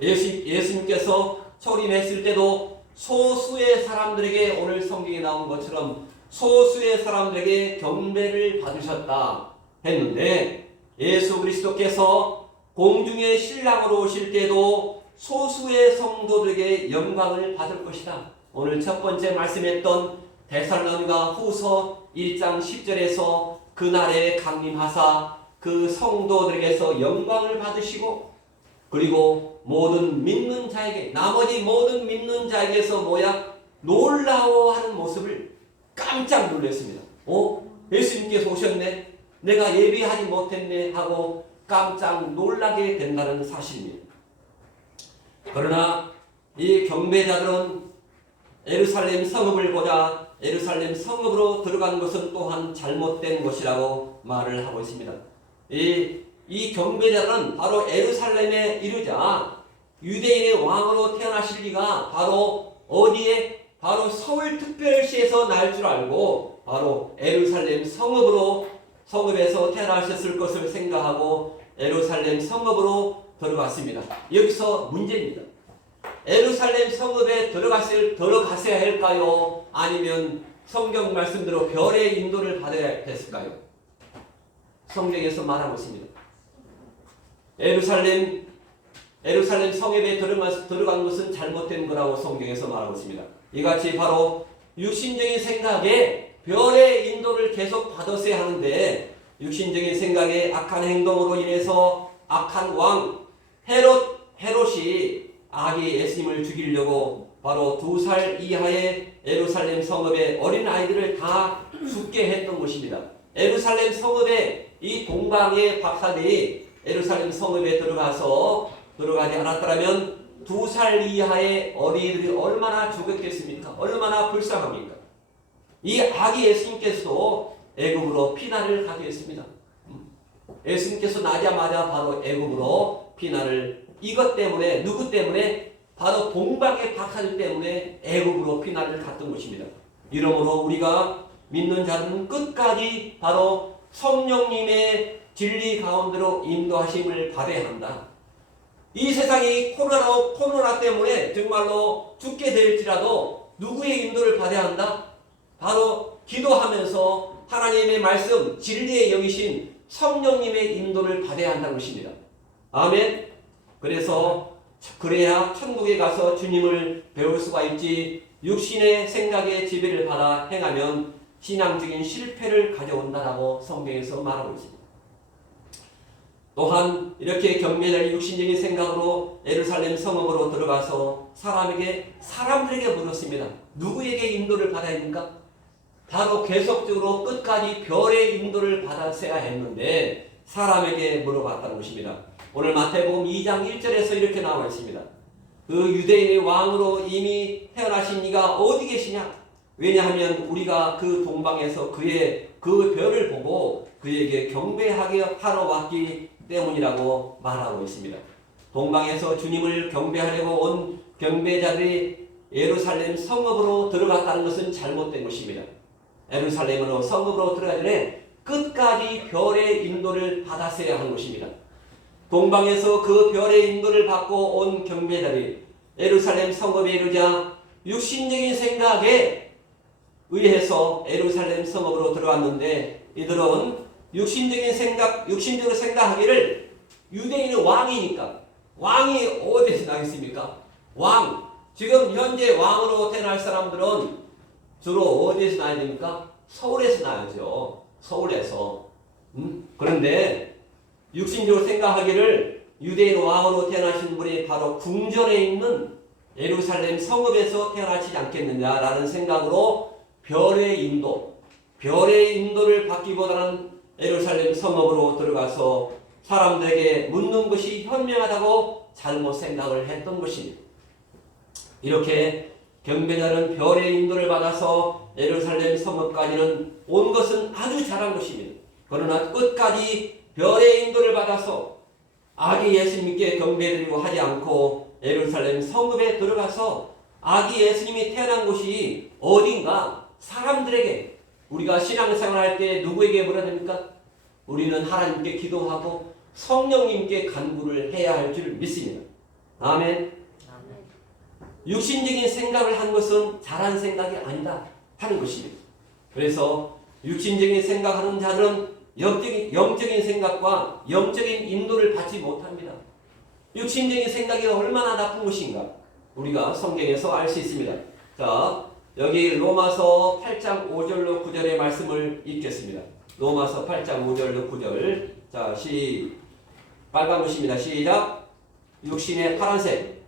예수님께서 초림했을 때도 소수의 사람들에게 오늘 성경에 나온 것처럼 소수의 사람들에게 경배를 받으셨다 했는데 예수 그리스도께서 공중의 신랑으로 오실 때도 소수의 성도들에게 영광을 받을 것이다. 오늘 첫 번째 말씀했던 데살로니가 후서 1장 10절에서 그날에 강림하사 그 성도들에게서 영광을 받으시고 그리고 모든 믿는 자에게 나머지 모든 믿는 자에게서 놀라워하는 모습을 깜짝 놀랐습니다. 예수님께서 오셨네? 내가 예비하지 못했네? 하고 깜짝 놀라게 된다는 사실입니다. 그러나 이 경배자들은 예루살렘 성읍을 보자 예루살렘 성읍으로 들어간 것은 또한 잘못된 것이라고 말을 하고 있습니다. 이 경배자는 바로 예루살렘에 이르자 유대인의 왕으로 태어나실 리가 바로 어디에? 바로 서울특별시에서 날 줄 알고 바로 예루살렘 성읍에서 태어나셨을 것을 생각하고 예루살렘 성읍으로 들어갔습니다. 여기서 문제입니다. 예루살렘 성읍에 들어갔어야 할까요? 아니면 성경 말씀대로 별의 인도를 받아야 됐을까요? 성경에서 말하고 있습니다. 예루살렘 성읍에 들어간 것은 잘못된 거라고 성경에서 말하고 있습니다. 이같이 바로 육신적인 생각에 별의 인도를 계속 받았어야 하는데 육신적인 생각에 악한 행동으로 인해서 악한 왕 헤롯이 아기 예수님을 죽이려고 바로 2살 이하의 예루살렘 성읍의 어린 아이들을 다 죽게 했던 것입니다. 예루살렘 성읍의 이 동방의 박사들이 예루살렘 성읍에 들어가지 않았더라면 2살 이하의 어린이들이 얼마나 죽었겠습니까? 얼마나 불쌍합니까? 이 아기 예수님께서도 애굽으로 피난을 가게 했습니다. 예수님께서 나자마자 바로 애굽으로 피난을 이것 때문에 누구 때문에? 바로 동방의 박사들 때문에 애굽으로 피난을 갔던 것입니다. 이러므로 우리가 믿는 자는 끝까지 바로 성령님의 진리 가운데로 인도하심을 받아야 한다. 이 세상이 코로나 때문에 정말로 죽게 될지라도 누구의 인도를 받아야 한다? 바로 기도하면서 하나님의 말씀, 진리의 영이신 성령님의 인도를 받아야 한다는 것입니다. 아멘. 그래야 천국에 가서 주님을 배울 수가 있지 육신의 생각에 지배를 받아 행하면 신앙적인 실패를 가져온다라고 성경에서 말하고 있습니다. 또한 이렇게 경배자의 육신적인 생각으로 예루살렘 성읍으로 들어가서 사람들에게 물었습니다. 누구에게 인도를 받아야 합니까? 바로 계속적으로 끝까지 별의 인도를 받았어야 했는데 사람에게 물어봤다는 것입니다. 오늘 마태복음 2장 1절에서 이렇게 나와 있습니다. 그 유대인의 왕으로 이미 태어나신 이가 어디 계시냐? 왜냐하면 우리가 그 동방에서 그의 그 별을 보고 그에게 경배하러 왔기 때문이라고 말하고 있습니다. 동방에서 주님을 경배하려고 온 경배자들이 예루살렘 성읍으로 들어갔다는 것은 잘못된 것입니다. 예루살렘으로 성읍으로 들어가기 전에 끝까지 별의 인도를 받았어야 하는 것입니다. 동방에서 그 별의 인도를 받고 온 경배자들이 예루살렘 성읍에 이르자 육신적인 생각에 의해서 예루살렘 성읍으로 들어갔는데 이들은 육신적으로 생각하기를 유대인은 왕이니까 왕이 어디에서 나겠습니까? 지금 현재 왕으로 태어날 사람들은 주로 어디에서 나야 됩니까? 서울에서 나야죠. 서울에서. 그런데 육신적으로 생각하기를 유대인 왕으로 태어나신 분이 바로 궁전에 있는 예루살렘 성읍에서 태어나지 않겠느냐라는 생각으로 별의 인도를 받기보다는 예루살렘 성읍으로 들어가서 사람들에게 묻는 것이 현명하다고 잘못 생각을 했던 것입니다. 이렇게 경배자는 별의 인도를 받아서 예루살렘 성읍까지는 온 것은 아주 잘한 것입니다. 그러나 끝까지 별의 인도를 받아서 아기 예수님께 경배드리고 하지 않고 예루살렘 성읍에 들어가서 아기 예수님이 태어난 곳이 어딘가 사람들에게 우리가 신앙생활할 때 누구에게 물어야 됩니까? 우리는 하나님께 기도하고 성령님께 간구를 해야 할 줄 믿습니다. 아멘. 육신적인 생각을 한 것은 잘한 생각이 아니다 하는 것입니다. 그래서 육신적인 생각하는 자들은 영적인 생각과 영적인 인도를 받지 못합니다. 육신적인 생각이 얼마나 나쁜 것인가 우리가 성경에서 알 수 있습니다. 자, 여기 로마서 8장 5절로 9절의 말씀을 읽겠습니다. 로마서 8장 5절로 9절. 자, 빨간 글씨입니다. 시작. 육신의 파란색.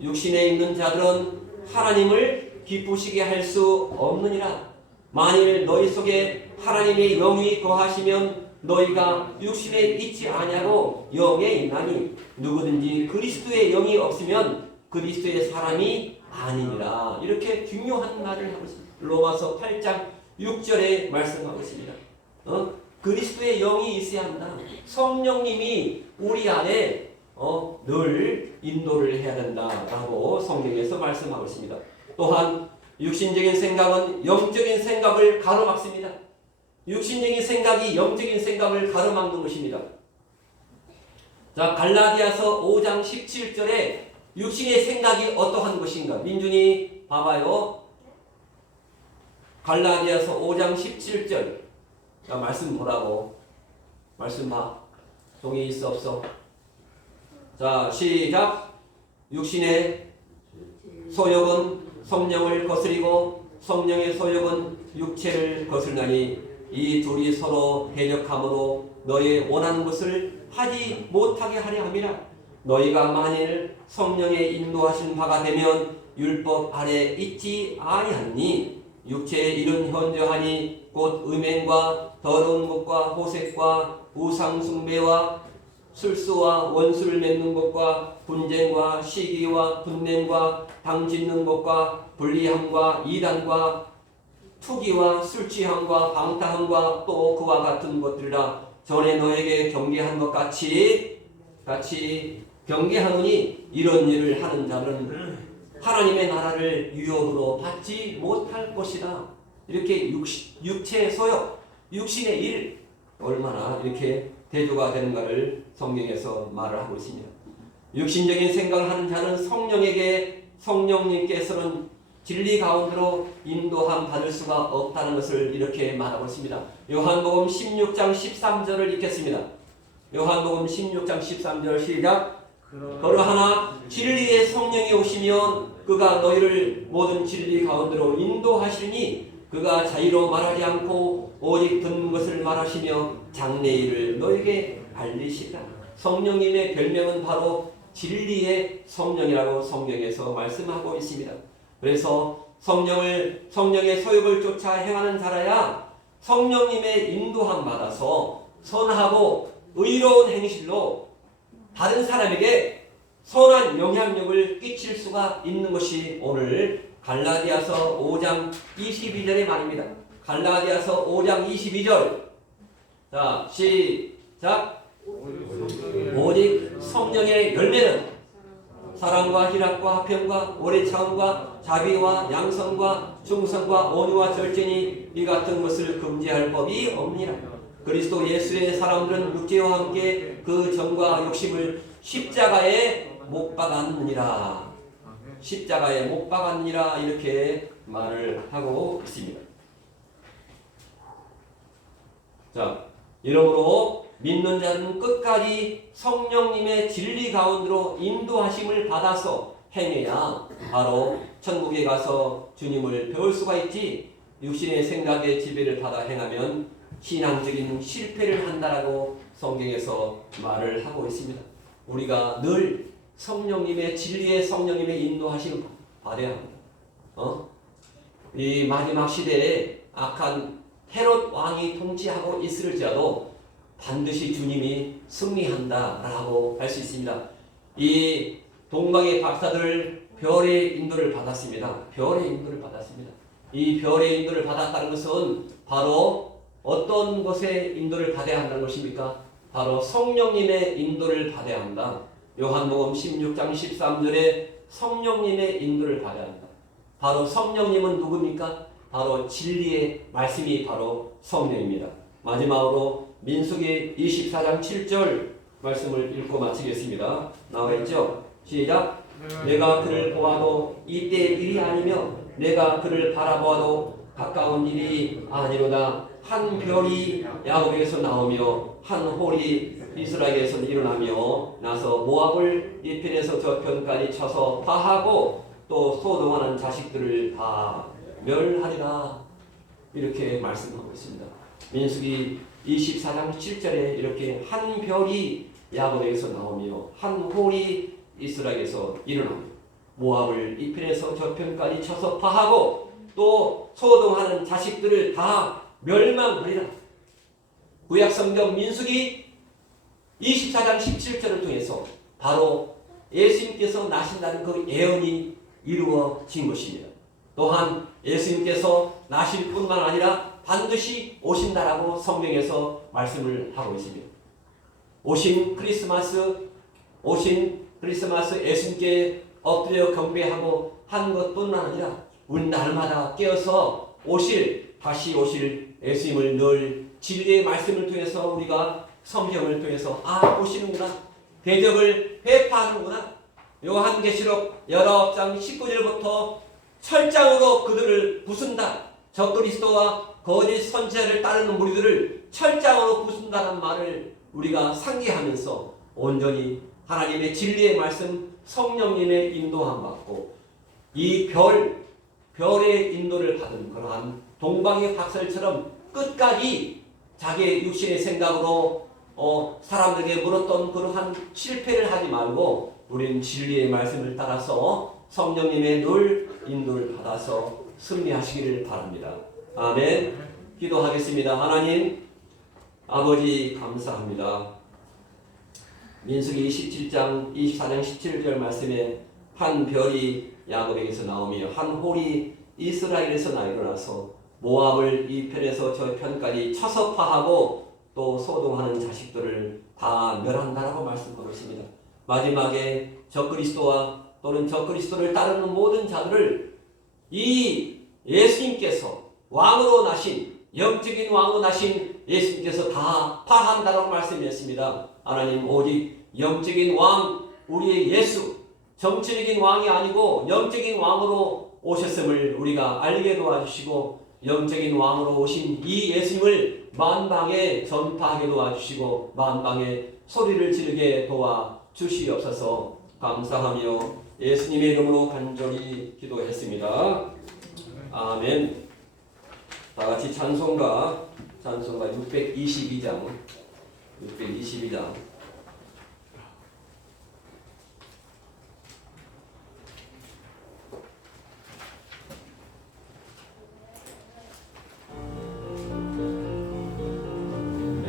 육신에 있는 자들은 하나님을 기쁘시게 할 수 없느니라. 만일 너희 속에 하나님의 영이 거하시면 너희가 육신에 있지 아니하고 영에 있나니 누구든지 그리스도의 영이 없으면 그리스도의 사람이 아니니라. 이렇게 중요한 말을 하고 있습니다. 로마서 8장 6절에 말씀하고 있습니다. 그리스도의 영이 있어야 한다. 성령님이 우리 안에 늘 인도를 해야 된다라고 성경에서 말씀하고 있습니다. 또한 육신적인 생각은 영적인 생각을 가로막습니다. 육신적인 생각이 영적인 생각을 가로막는 것입니다. 자, 갈라디아서 5장 17절에 육신의 생각이 어떠한 것인가? 민준이 봐봐요. 갈라디아서 5장 17절. 자, 말씀 보라고. 말씀 봐. 종이 있어 없어? 자, 시작. 육신의 소욕은 성령을 거스리고 성령의 소욕은 육체를 거스르나니 이 둘이 서로 대적함으로 너의 원하는 것을 하지 못하게 하려 함이라. 너희가 만일 성령의 인도하신 바가 되면 율법 아래 있지 아니하니 육체의 일은 현저하니 곧 음행과 더러운 것과 호색과 우상 숭배와 술수와 원수를 맺는 것과 분쟁과 시기와 분냄과 당짓는 것과 불리함과 이단과 투기와 술취함과 방탕함과 또 그와 같은 것들이라. 전에 너에게 경계한 것 같이 경계하노니 이런 일을 하는 자는 하나님의 나라를 유업으로 받지 못할 것이다. 이렇게 육체의 소욕, 육신의 일 얼마나 이렇게 대조가 되는가를 성경에서 말을 하고 있습니다. 육신적인 생각을 하는 자는 성령님께서는 진리 가운데로 인도함 받을 수가 없다는 것을 이렇게 말하고 있습니다. 요한복음 16장 13절을 읽겠습니다. 요한복음 16장 13절 시작. 그러하나 진리의 성령이 오시면 그가 너희를 모든 진리 가운데로 인도하시니 그가 자의로 말하지 않고 오직 듣는 것을 말하시며 장래의 일을 너에게 알리시리라. 성령님의 별명은 바로 진리의 성령이라고 성경에서 말씀하고 있습니다. 그래서 성령의 소욕을 쫓아 행하는 자라야 성령님의 인도함 받아서 선하고 의로운 행실로 다른 사람에게 선한 영향력을 끼칠 수가 있는 것이 오늘 갈라디아서 5장 22절의 말입니다. 갈라디아서 5장 22절. 자, 시작. 오직 성령의 열매는 사랑과 희락과 화평과 오래 참음과 자비와 양선과 충성과 온유와 절제니 이 같은 것을 금지할 법이 없니라. 그리스도 예수의 사람들은 육체와 함께 그 정과 욕심을 십자가에 못 박았느니라. 십자가에 못 박았느니라. 이렇게 말을 하고 있습니다. 자, 이러므로 믿는 자는 끝까지 성령님의 진리 가운데로 인도하심을 받아서 행해야 바로 천국에 가서 주님을 배울 수가 있지, 육신의 생각에 지배를 받아 행하면 신앙적인 실패를 한다라고 성경에서 말을 하고 있습니다. 우리가 늘 성령님의 진리의 성령님의 인도하심을 받아야 합니다. 이 마지막 시대에 악한 헤롯 왕이 통치하고 있을지라도 반드시 주님이 승리한다라고 할 수 있습니다. 이 동방의 박사들 별의 인도를 받았습니다. 별의 인도를 받았습니다. 이 별의 인도를 받았다는 것은 바로 어떤 것의 인도를 받아야 한다는 것입니까? 바로 성령님의 인도를 받아야 한다. 요한복음 16장 13절에 성령님의 인도를 받아야 한다. 바로 성령님은 누굽니까? 바로 진리의 말씀이 바로 성령입니다. 마지막으로 민수기 24장 7절 말씀을 읽고 마치겠습니다. 나와 있죠? 시작. 내가 그를 보아도 이때 일이 아니며 내가 그를 바라보아도 가까운 일이 아니로다. 한 별이 야곱에게서 나오며 한 홀이 이스라엘에서 일어나며 나서 모압을 이 편에서 저 편까지 쳐서 파하고 또 소동하는 자식들을 다 멸하리라. 이렇게 말씀하고 있습니다. 민수기 24장 7절에 이렇게 한 별이 야곱에게서 나오며 한 홀이 이스라엘에서 일어나며 모압을 이 편에서 저 편까지 쳐서 파하고 또 소동하는 자식들을 다 멸망하리라. 구약성경 민수기 24장 17절을 통해서 바로 예수님께서 나신다는 그 예언이 이루어진 것입니다. 또한 예수님께서 나실 뿐만 아니라 반드시 오신다라고 성경에서 말씀을 하고 있습니다. 오신 크리스마스 예수님께 엎드려 경배하고 한 것뿐만 아니라 우리 날마다 깨어서 다시 오실 예수님을 늘 진리의 말씀을 통해서 우리가 성경을 통해서 오시는구나, 대적을 회파하는구나. 요한계시록 19장 19절부터 철장으로 그들을 부순다. 적그리스도와 거짓 선지자를 따르는 무리들을 철장으로 부순다는 말을 우리가 상기하면서 온전히 하나님의 진리의 말씀, 성령님의 인도함 받고 이 별의 인도를 받은 그러한 동방의 박설처럼 끝까지 자기의 육신의 생각으로 사람들에게 물었던 그러한 실패를 하지 말고 우리는 진리의 말씀을 따라서 성령님의 늘 인도를 받아서 승리하시기를 바랍니다. 아멘. 기도하겠습니다. 하나님 아버지 감사합니다. 민수기 27장 24장 17절 말씀에 한 별이 야곱에게서 나오며 한 홀이 이스라엘에서 일어나서 모압을 이 편에서 저 편까지 쳐서 파하고 또 소동하는 자식들을 다 멸한다라고 말씀하고 있습니다. 마지막에 적그리스도와 또는 적그리스도를 따르는 모든 자들을 이 예수님께서 왕으로 나신 영적인 왕으로 나신 예수님께서 다 파한다라고 말씀했습니다. 하나님 오직 영적인 왕 우리의 예수, 정치적인 왕이 아니고 영적인 왕으로 오셨음을 우리가 알게 도와주시고 영적인 왕으로 오신 이 예수님을 만방에 전파하게 도와주시고 만방에 소리를 지르게 도와주시옵소서. 감사하며 예수님의 이름으로 간절히 기도했습니다. 아멘. 다같이 찬송가 622장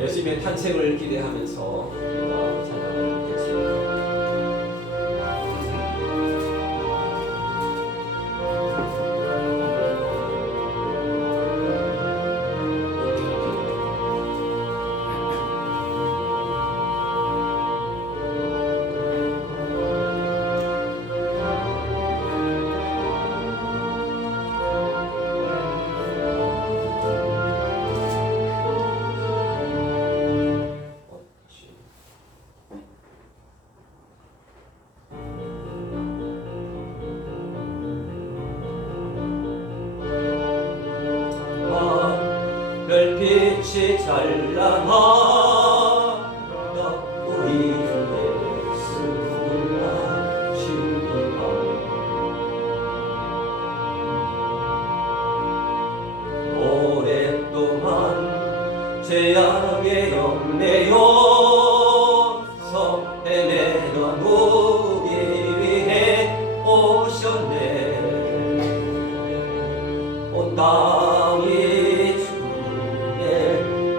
예수님의 탄생을 기대하면서 찬양하겠습니다. 별빛이 찬란하다 우리 예수가 신비하오. 오랫동안 죄악에 얽매여서 헤매던 우리 위해 오셨네. 온 땅이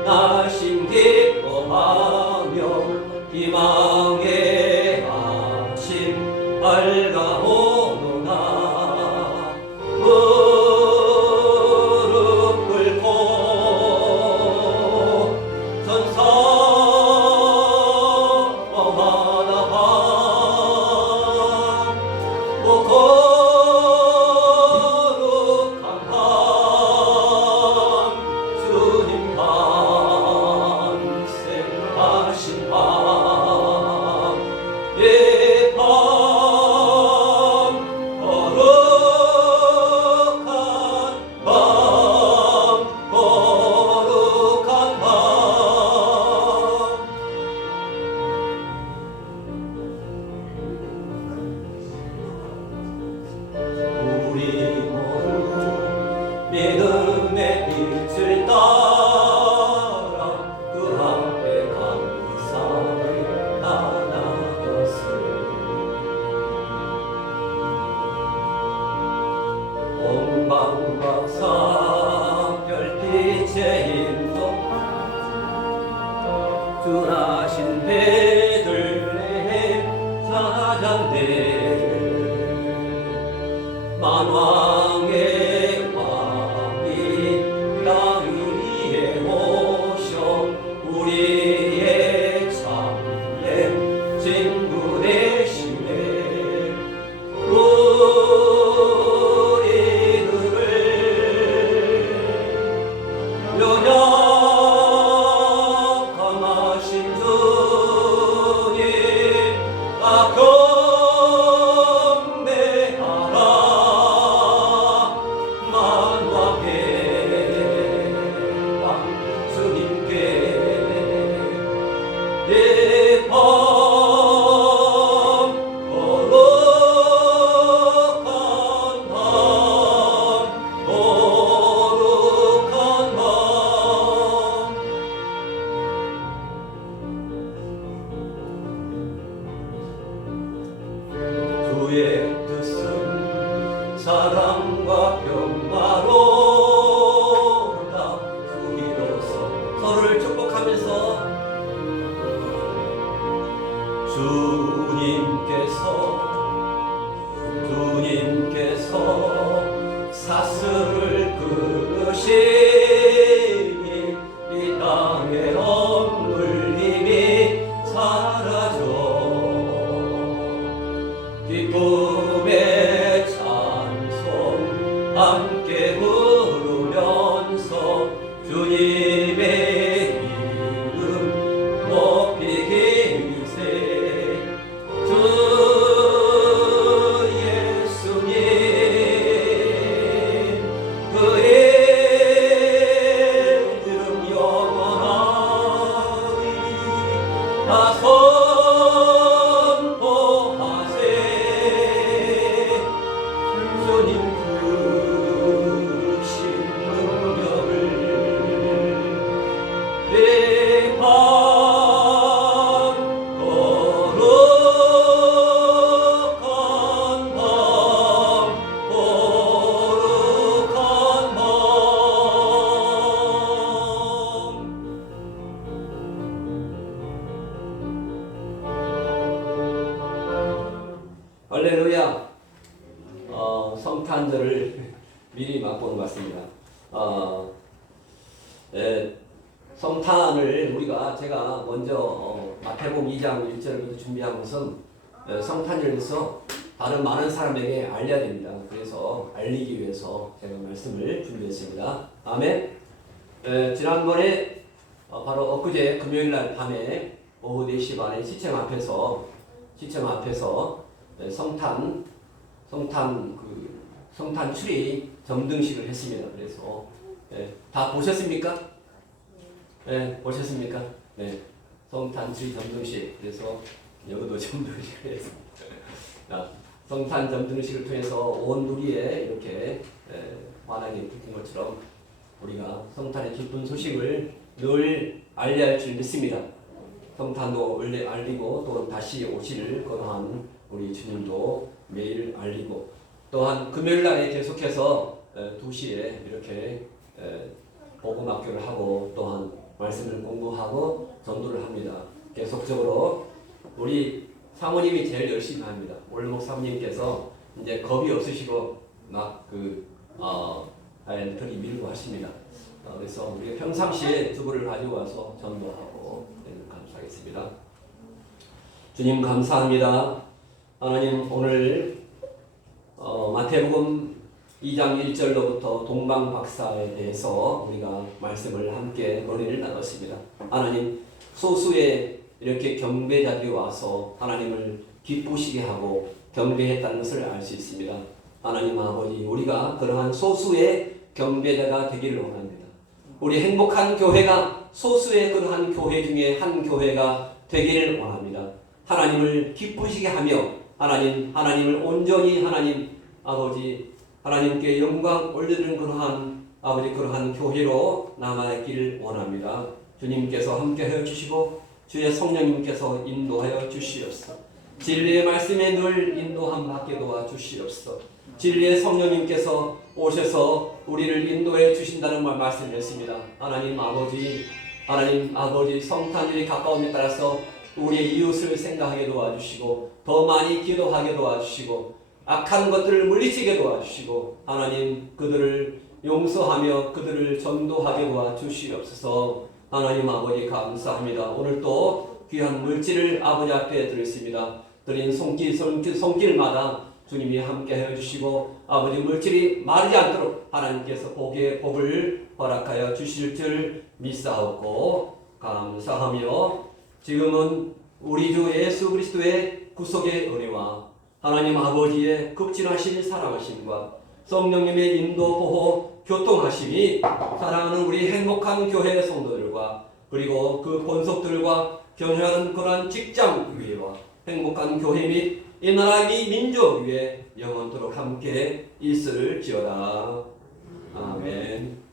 나심 기뻐하며 희망의 아침 밝아오노라. 무릎 꿇고 전성하나 오 거룩한 하 왕박사 별빛의 힘도 준하신 베들레헴 사장대 만왕의 왕이 땅 위에 오셔 우리의 참된 친구 되시네 우리 그를 연약함하신 주님 경배하라 만왕의 왕 주님께 내 방 주의 뜻은 사랑과 평화로다 주기로서 서로를 축복하면서 주님께서 사슬을 끊으시니 이 땅의 억눌림이 사라져 기쁨의 찬송 함께 부르면서 주님의 이름 높이 기세 주 예수님 그의 이름 영원하리 다 선포하세 주님 크신 능력을 내 방 거룩한 밤 할렐루야. 성탄절을 미리 맛보는 것 같습니다. 성탄을 제가 먼저 마태복음 2장 1절부터 준비한 것은 성탄절에서 다른 많은 사람에게 알려야 됩니다. 그래서 알리기 위해서 제가 말씀을 준비했습니다. 아멘. 지난번에 바로 엊그제 금요일 날 밤에 오후 4시 반에 시청 앞에서 성탄 추리 점등식을 했습니다. 그래서 다 보셨습니까? 보셨습니까? 성탄 추리 점등식. 그래서 여기도 점등식을 했습니다. 성탄 점등식을 통해서 온 누리에 이렇게 환하게 빛은 것처럼 우리가 성탄의 기쁜 소식을 늘 알려야 할 줄 믿습니다. 성탄도 알리고 또 다시 오실 그러한 우리 주님도 매일 알리고 또한 금요일 날에 계속해서 2시에 이렇게 복음학교를 하고 또한 말씀을 공부하고 전도를 합니다. 계속적으로 우리 사모님이 제일 열심히 합니다. 올목 사모님께서 이제 겁이 없으시고 들이 밀고 하십니다. 그래서 우리가 평상시에 두부를 가지고 와서 전도하고 감사하겠습니다. 주님 감사합니다. 하나님 오늘 마태복음 2장 1절로부터 동방박사에 대해서 우리가 말씀을 함께 논의를 나눴습니다. 하나님 소수의 이렇게 경배자들이 와서 하나님을 기쁘시게 하고 경배했다는 것을 알 수 있습니다. 하나님 아버지 우리가 그러한 소수의 경배자가 되기를 원합니다. 우리 행복한 교회가 소수의 그러한 교회 중에 한 교회가 되기를 원합니다. 하나님을 기쁘시게 하며 하나님을 온전히 하나님 아버지 하나님께 영광 올리는 그러한 교회로 남아있기를 원합니다. 주님께서 함께하여 주시고 주의 성령님께서 인도하여 주시옵소서. 진리의 말씀에 늘 인도함 받게 도와주시옵소서. 진리의 성령님께서 오셔서 우리를 인도해 주신다는 말씀이었습니다. 하나님 아버지 성탄절이 가까움에 따라서 우리의 이웃을 생각하게 도와주시고 더 많이 기도하게 도와주시고 악한 것들을 물리치게 도와주시고 하나님 그들을 용서하며 그들을 전도하게 도와주시옵소서. 하나님 아버지 감사합니다. 오늘 또 귀한 물질을 아버지 앞에 드렸습니다. 드린 손길마다 주님이 함께 해주시고 아버지 물질이 마르지 않도록 하나님께서 복의 복을 허락하여 주실 줄 믿사옵고 감사하며 지금은 우리 주 예수 그리스도의 구속의 은혜와 하나님 아버지의 극진하신 사랑하심과 성령님의 인도 보호 교통하심이 사랑하는 우리 행복한 교회 성도들과 그리고 그 본속들과 경영하는 그러한 직장 위에와 행복한 교회 및 이 나라 이 민족 위에 영원토록 함께 있을지어다. 아멘.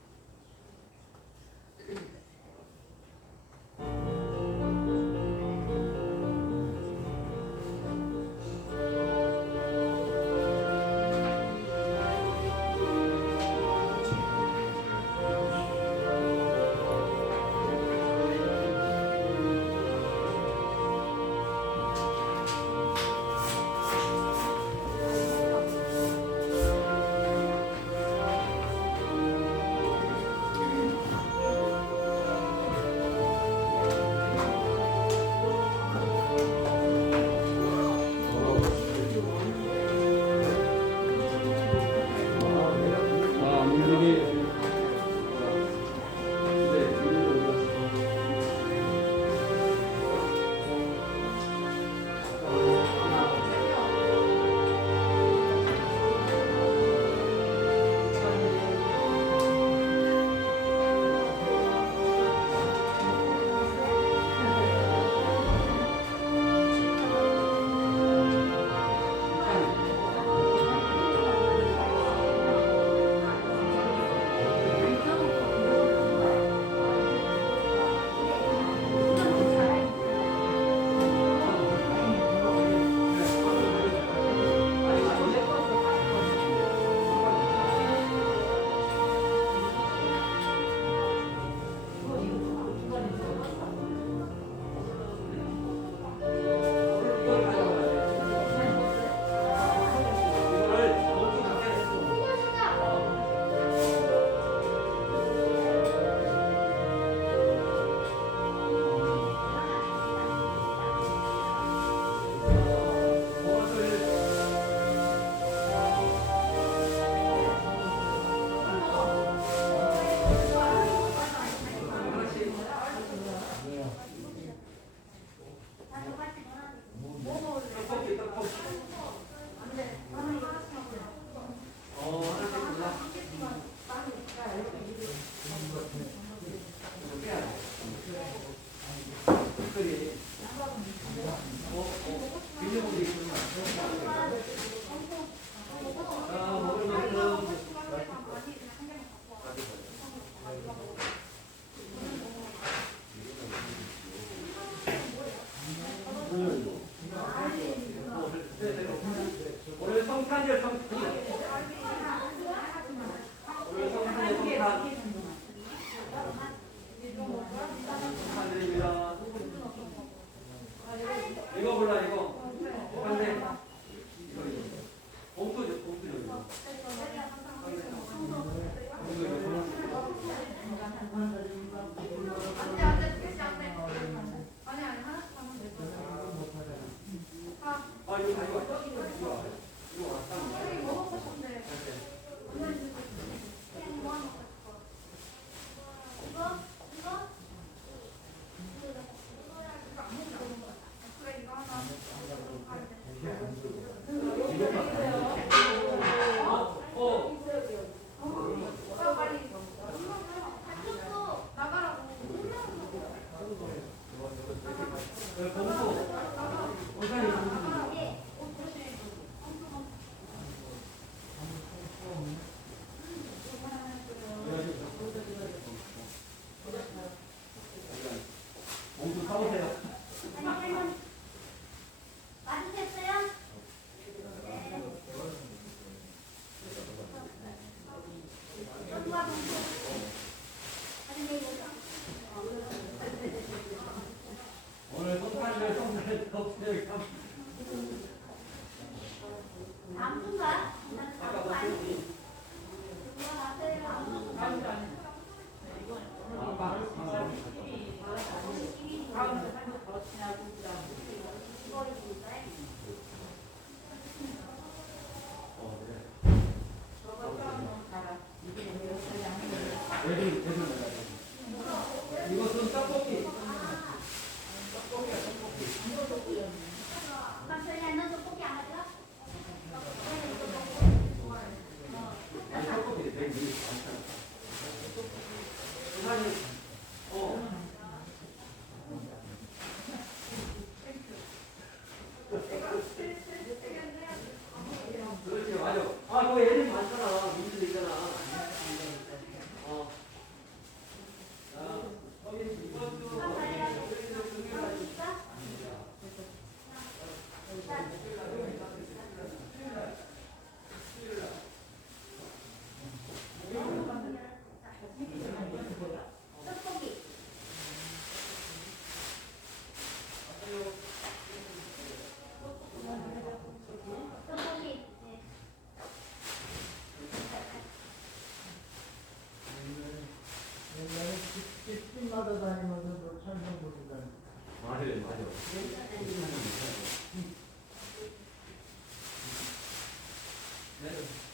오늘 성탄절 성탄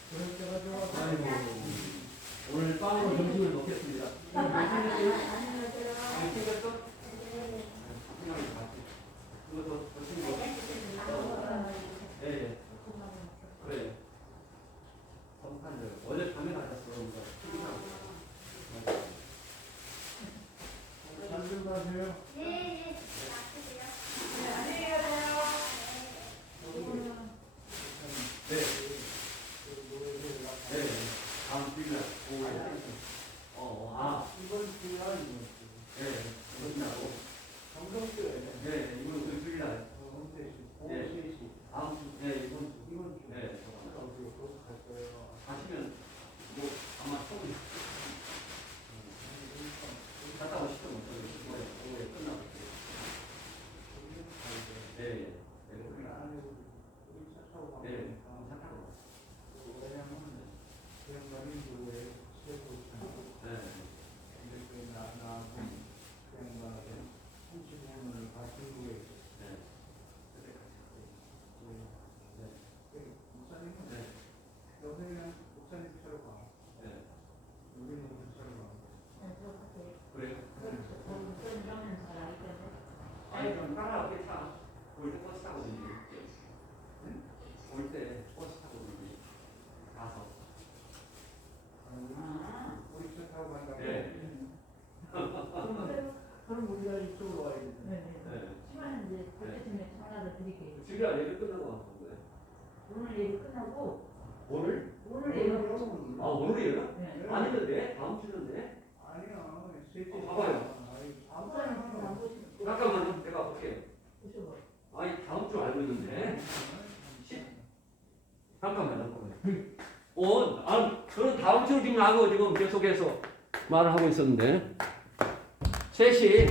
아이고. 오늘 빵으로 점심을 먹겠습니다. 챙겼어? 그거 더 챙겨. 예, 예. 그래. 검판을 어제 밤에 가졌어. 그러니까 TV상. 잘좀 가세요. 네. 네. 다음 주일날 오후에. 이번 주야 이번 주. 네. 이번 주라고. 정성교회. 네. 이번 주 주일날. 홍대시. 네. 홍대시. 다음 주. 네. 이번 주. 이번 주. 네. 어디로 거기 갈 거예요. 가시면 뭐 아마 처음 갔다 오시죠. 뭐 오후에 끝나고. 네. 네. 우리 안에 우리 차 타고 가면 네. 되니까. 차 타고. 왜냐면 그냥 가는 교회 최고 네. 이렇게 나 그냥 가는 35년을 같은 교회 네. 그때 같이. 목사님은 네. 여기는 목사님처럼 가. 네. 우리는 목사처럼 가. 그래요? 아니 그럼 따라오게 차. 올 때 버스 타고 오든지. 올 때 버스 타고 오든지. 가서. 우리 차 타고 간다고. 네. 그럼 우리가 이쪽으로 와야 돼. 네. 시간은 이제 그때쯤에 전화를 드릴게요. 주일날 예배 끝나고 왔던 거예요. 오늘 예배 끝나고 오늘? 오늘 예배 아 오늘이에요? 네. 아니는데 다음 주는데. 아니야. 셋째. 봐봐요. 아빠는 안 보시고 잠깐만요. 내가 볼게요. 보셔봐. 아니 다음 주 알고 있는데. 잠깐만요. 저는 다음 주를 지금 하고 지금 계속해서 말을 하고 있었는데. 셋이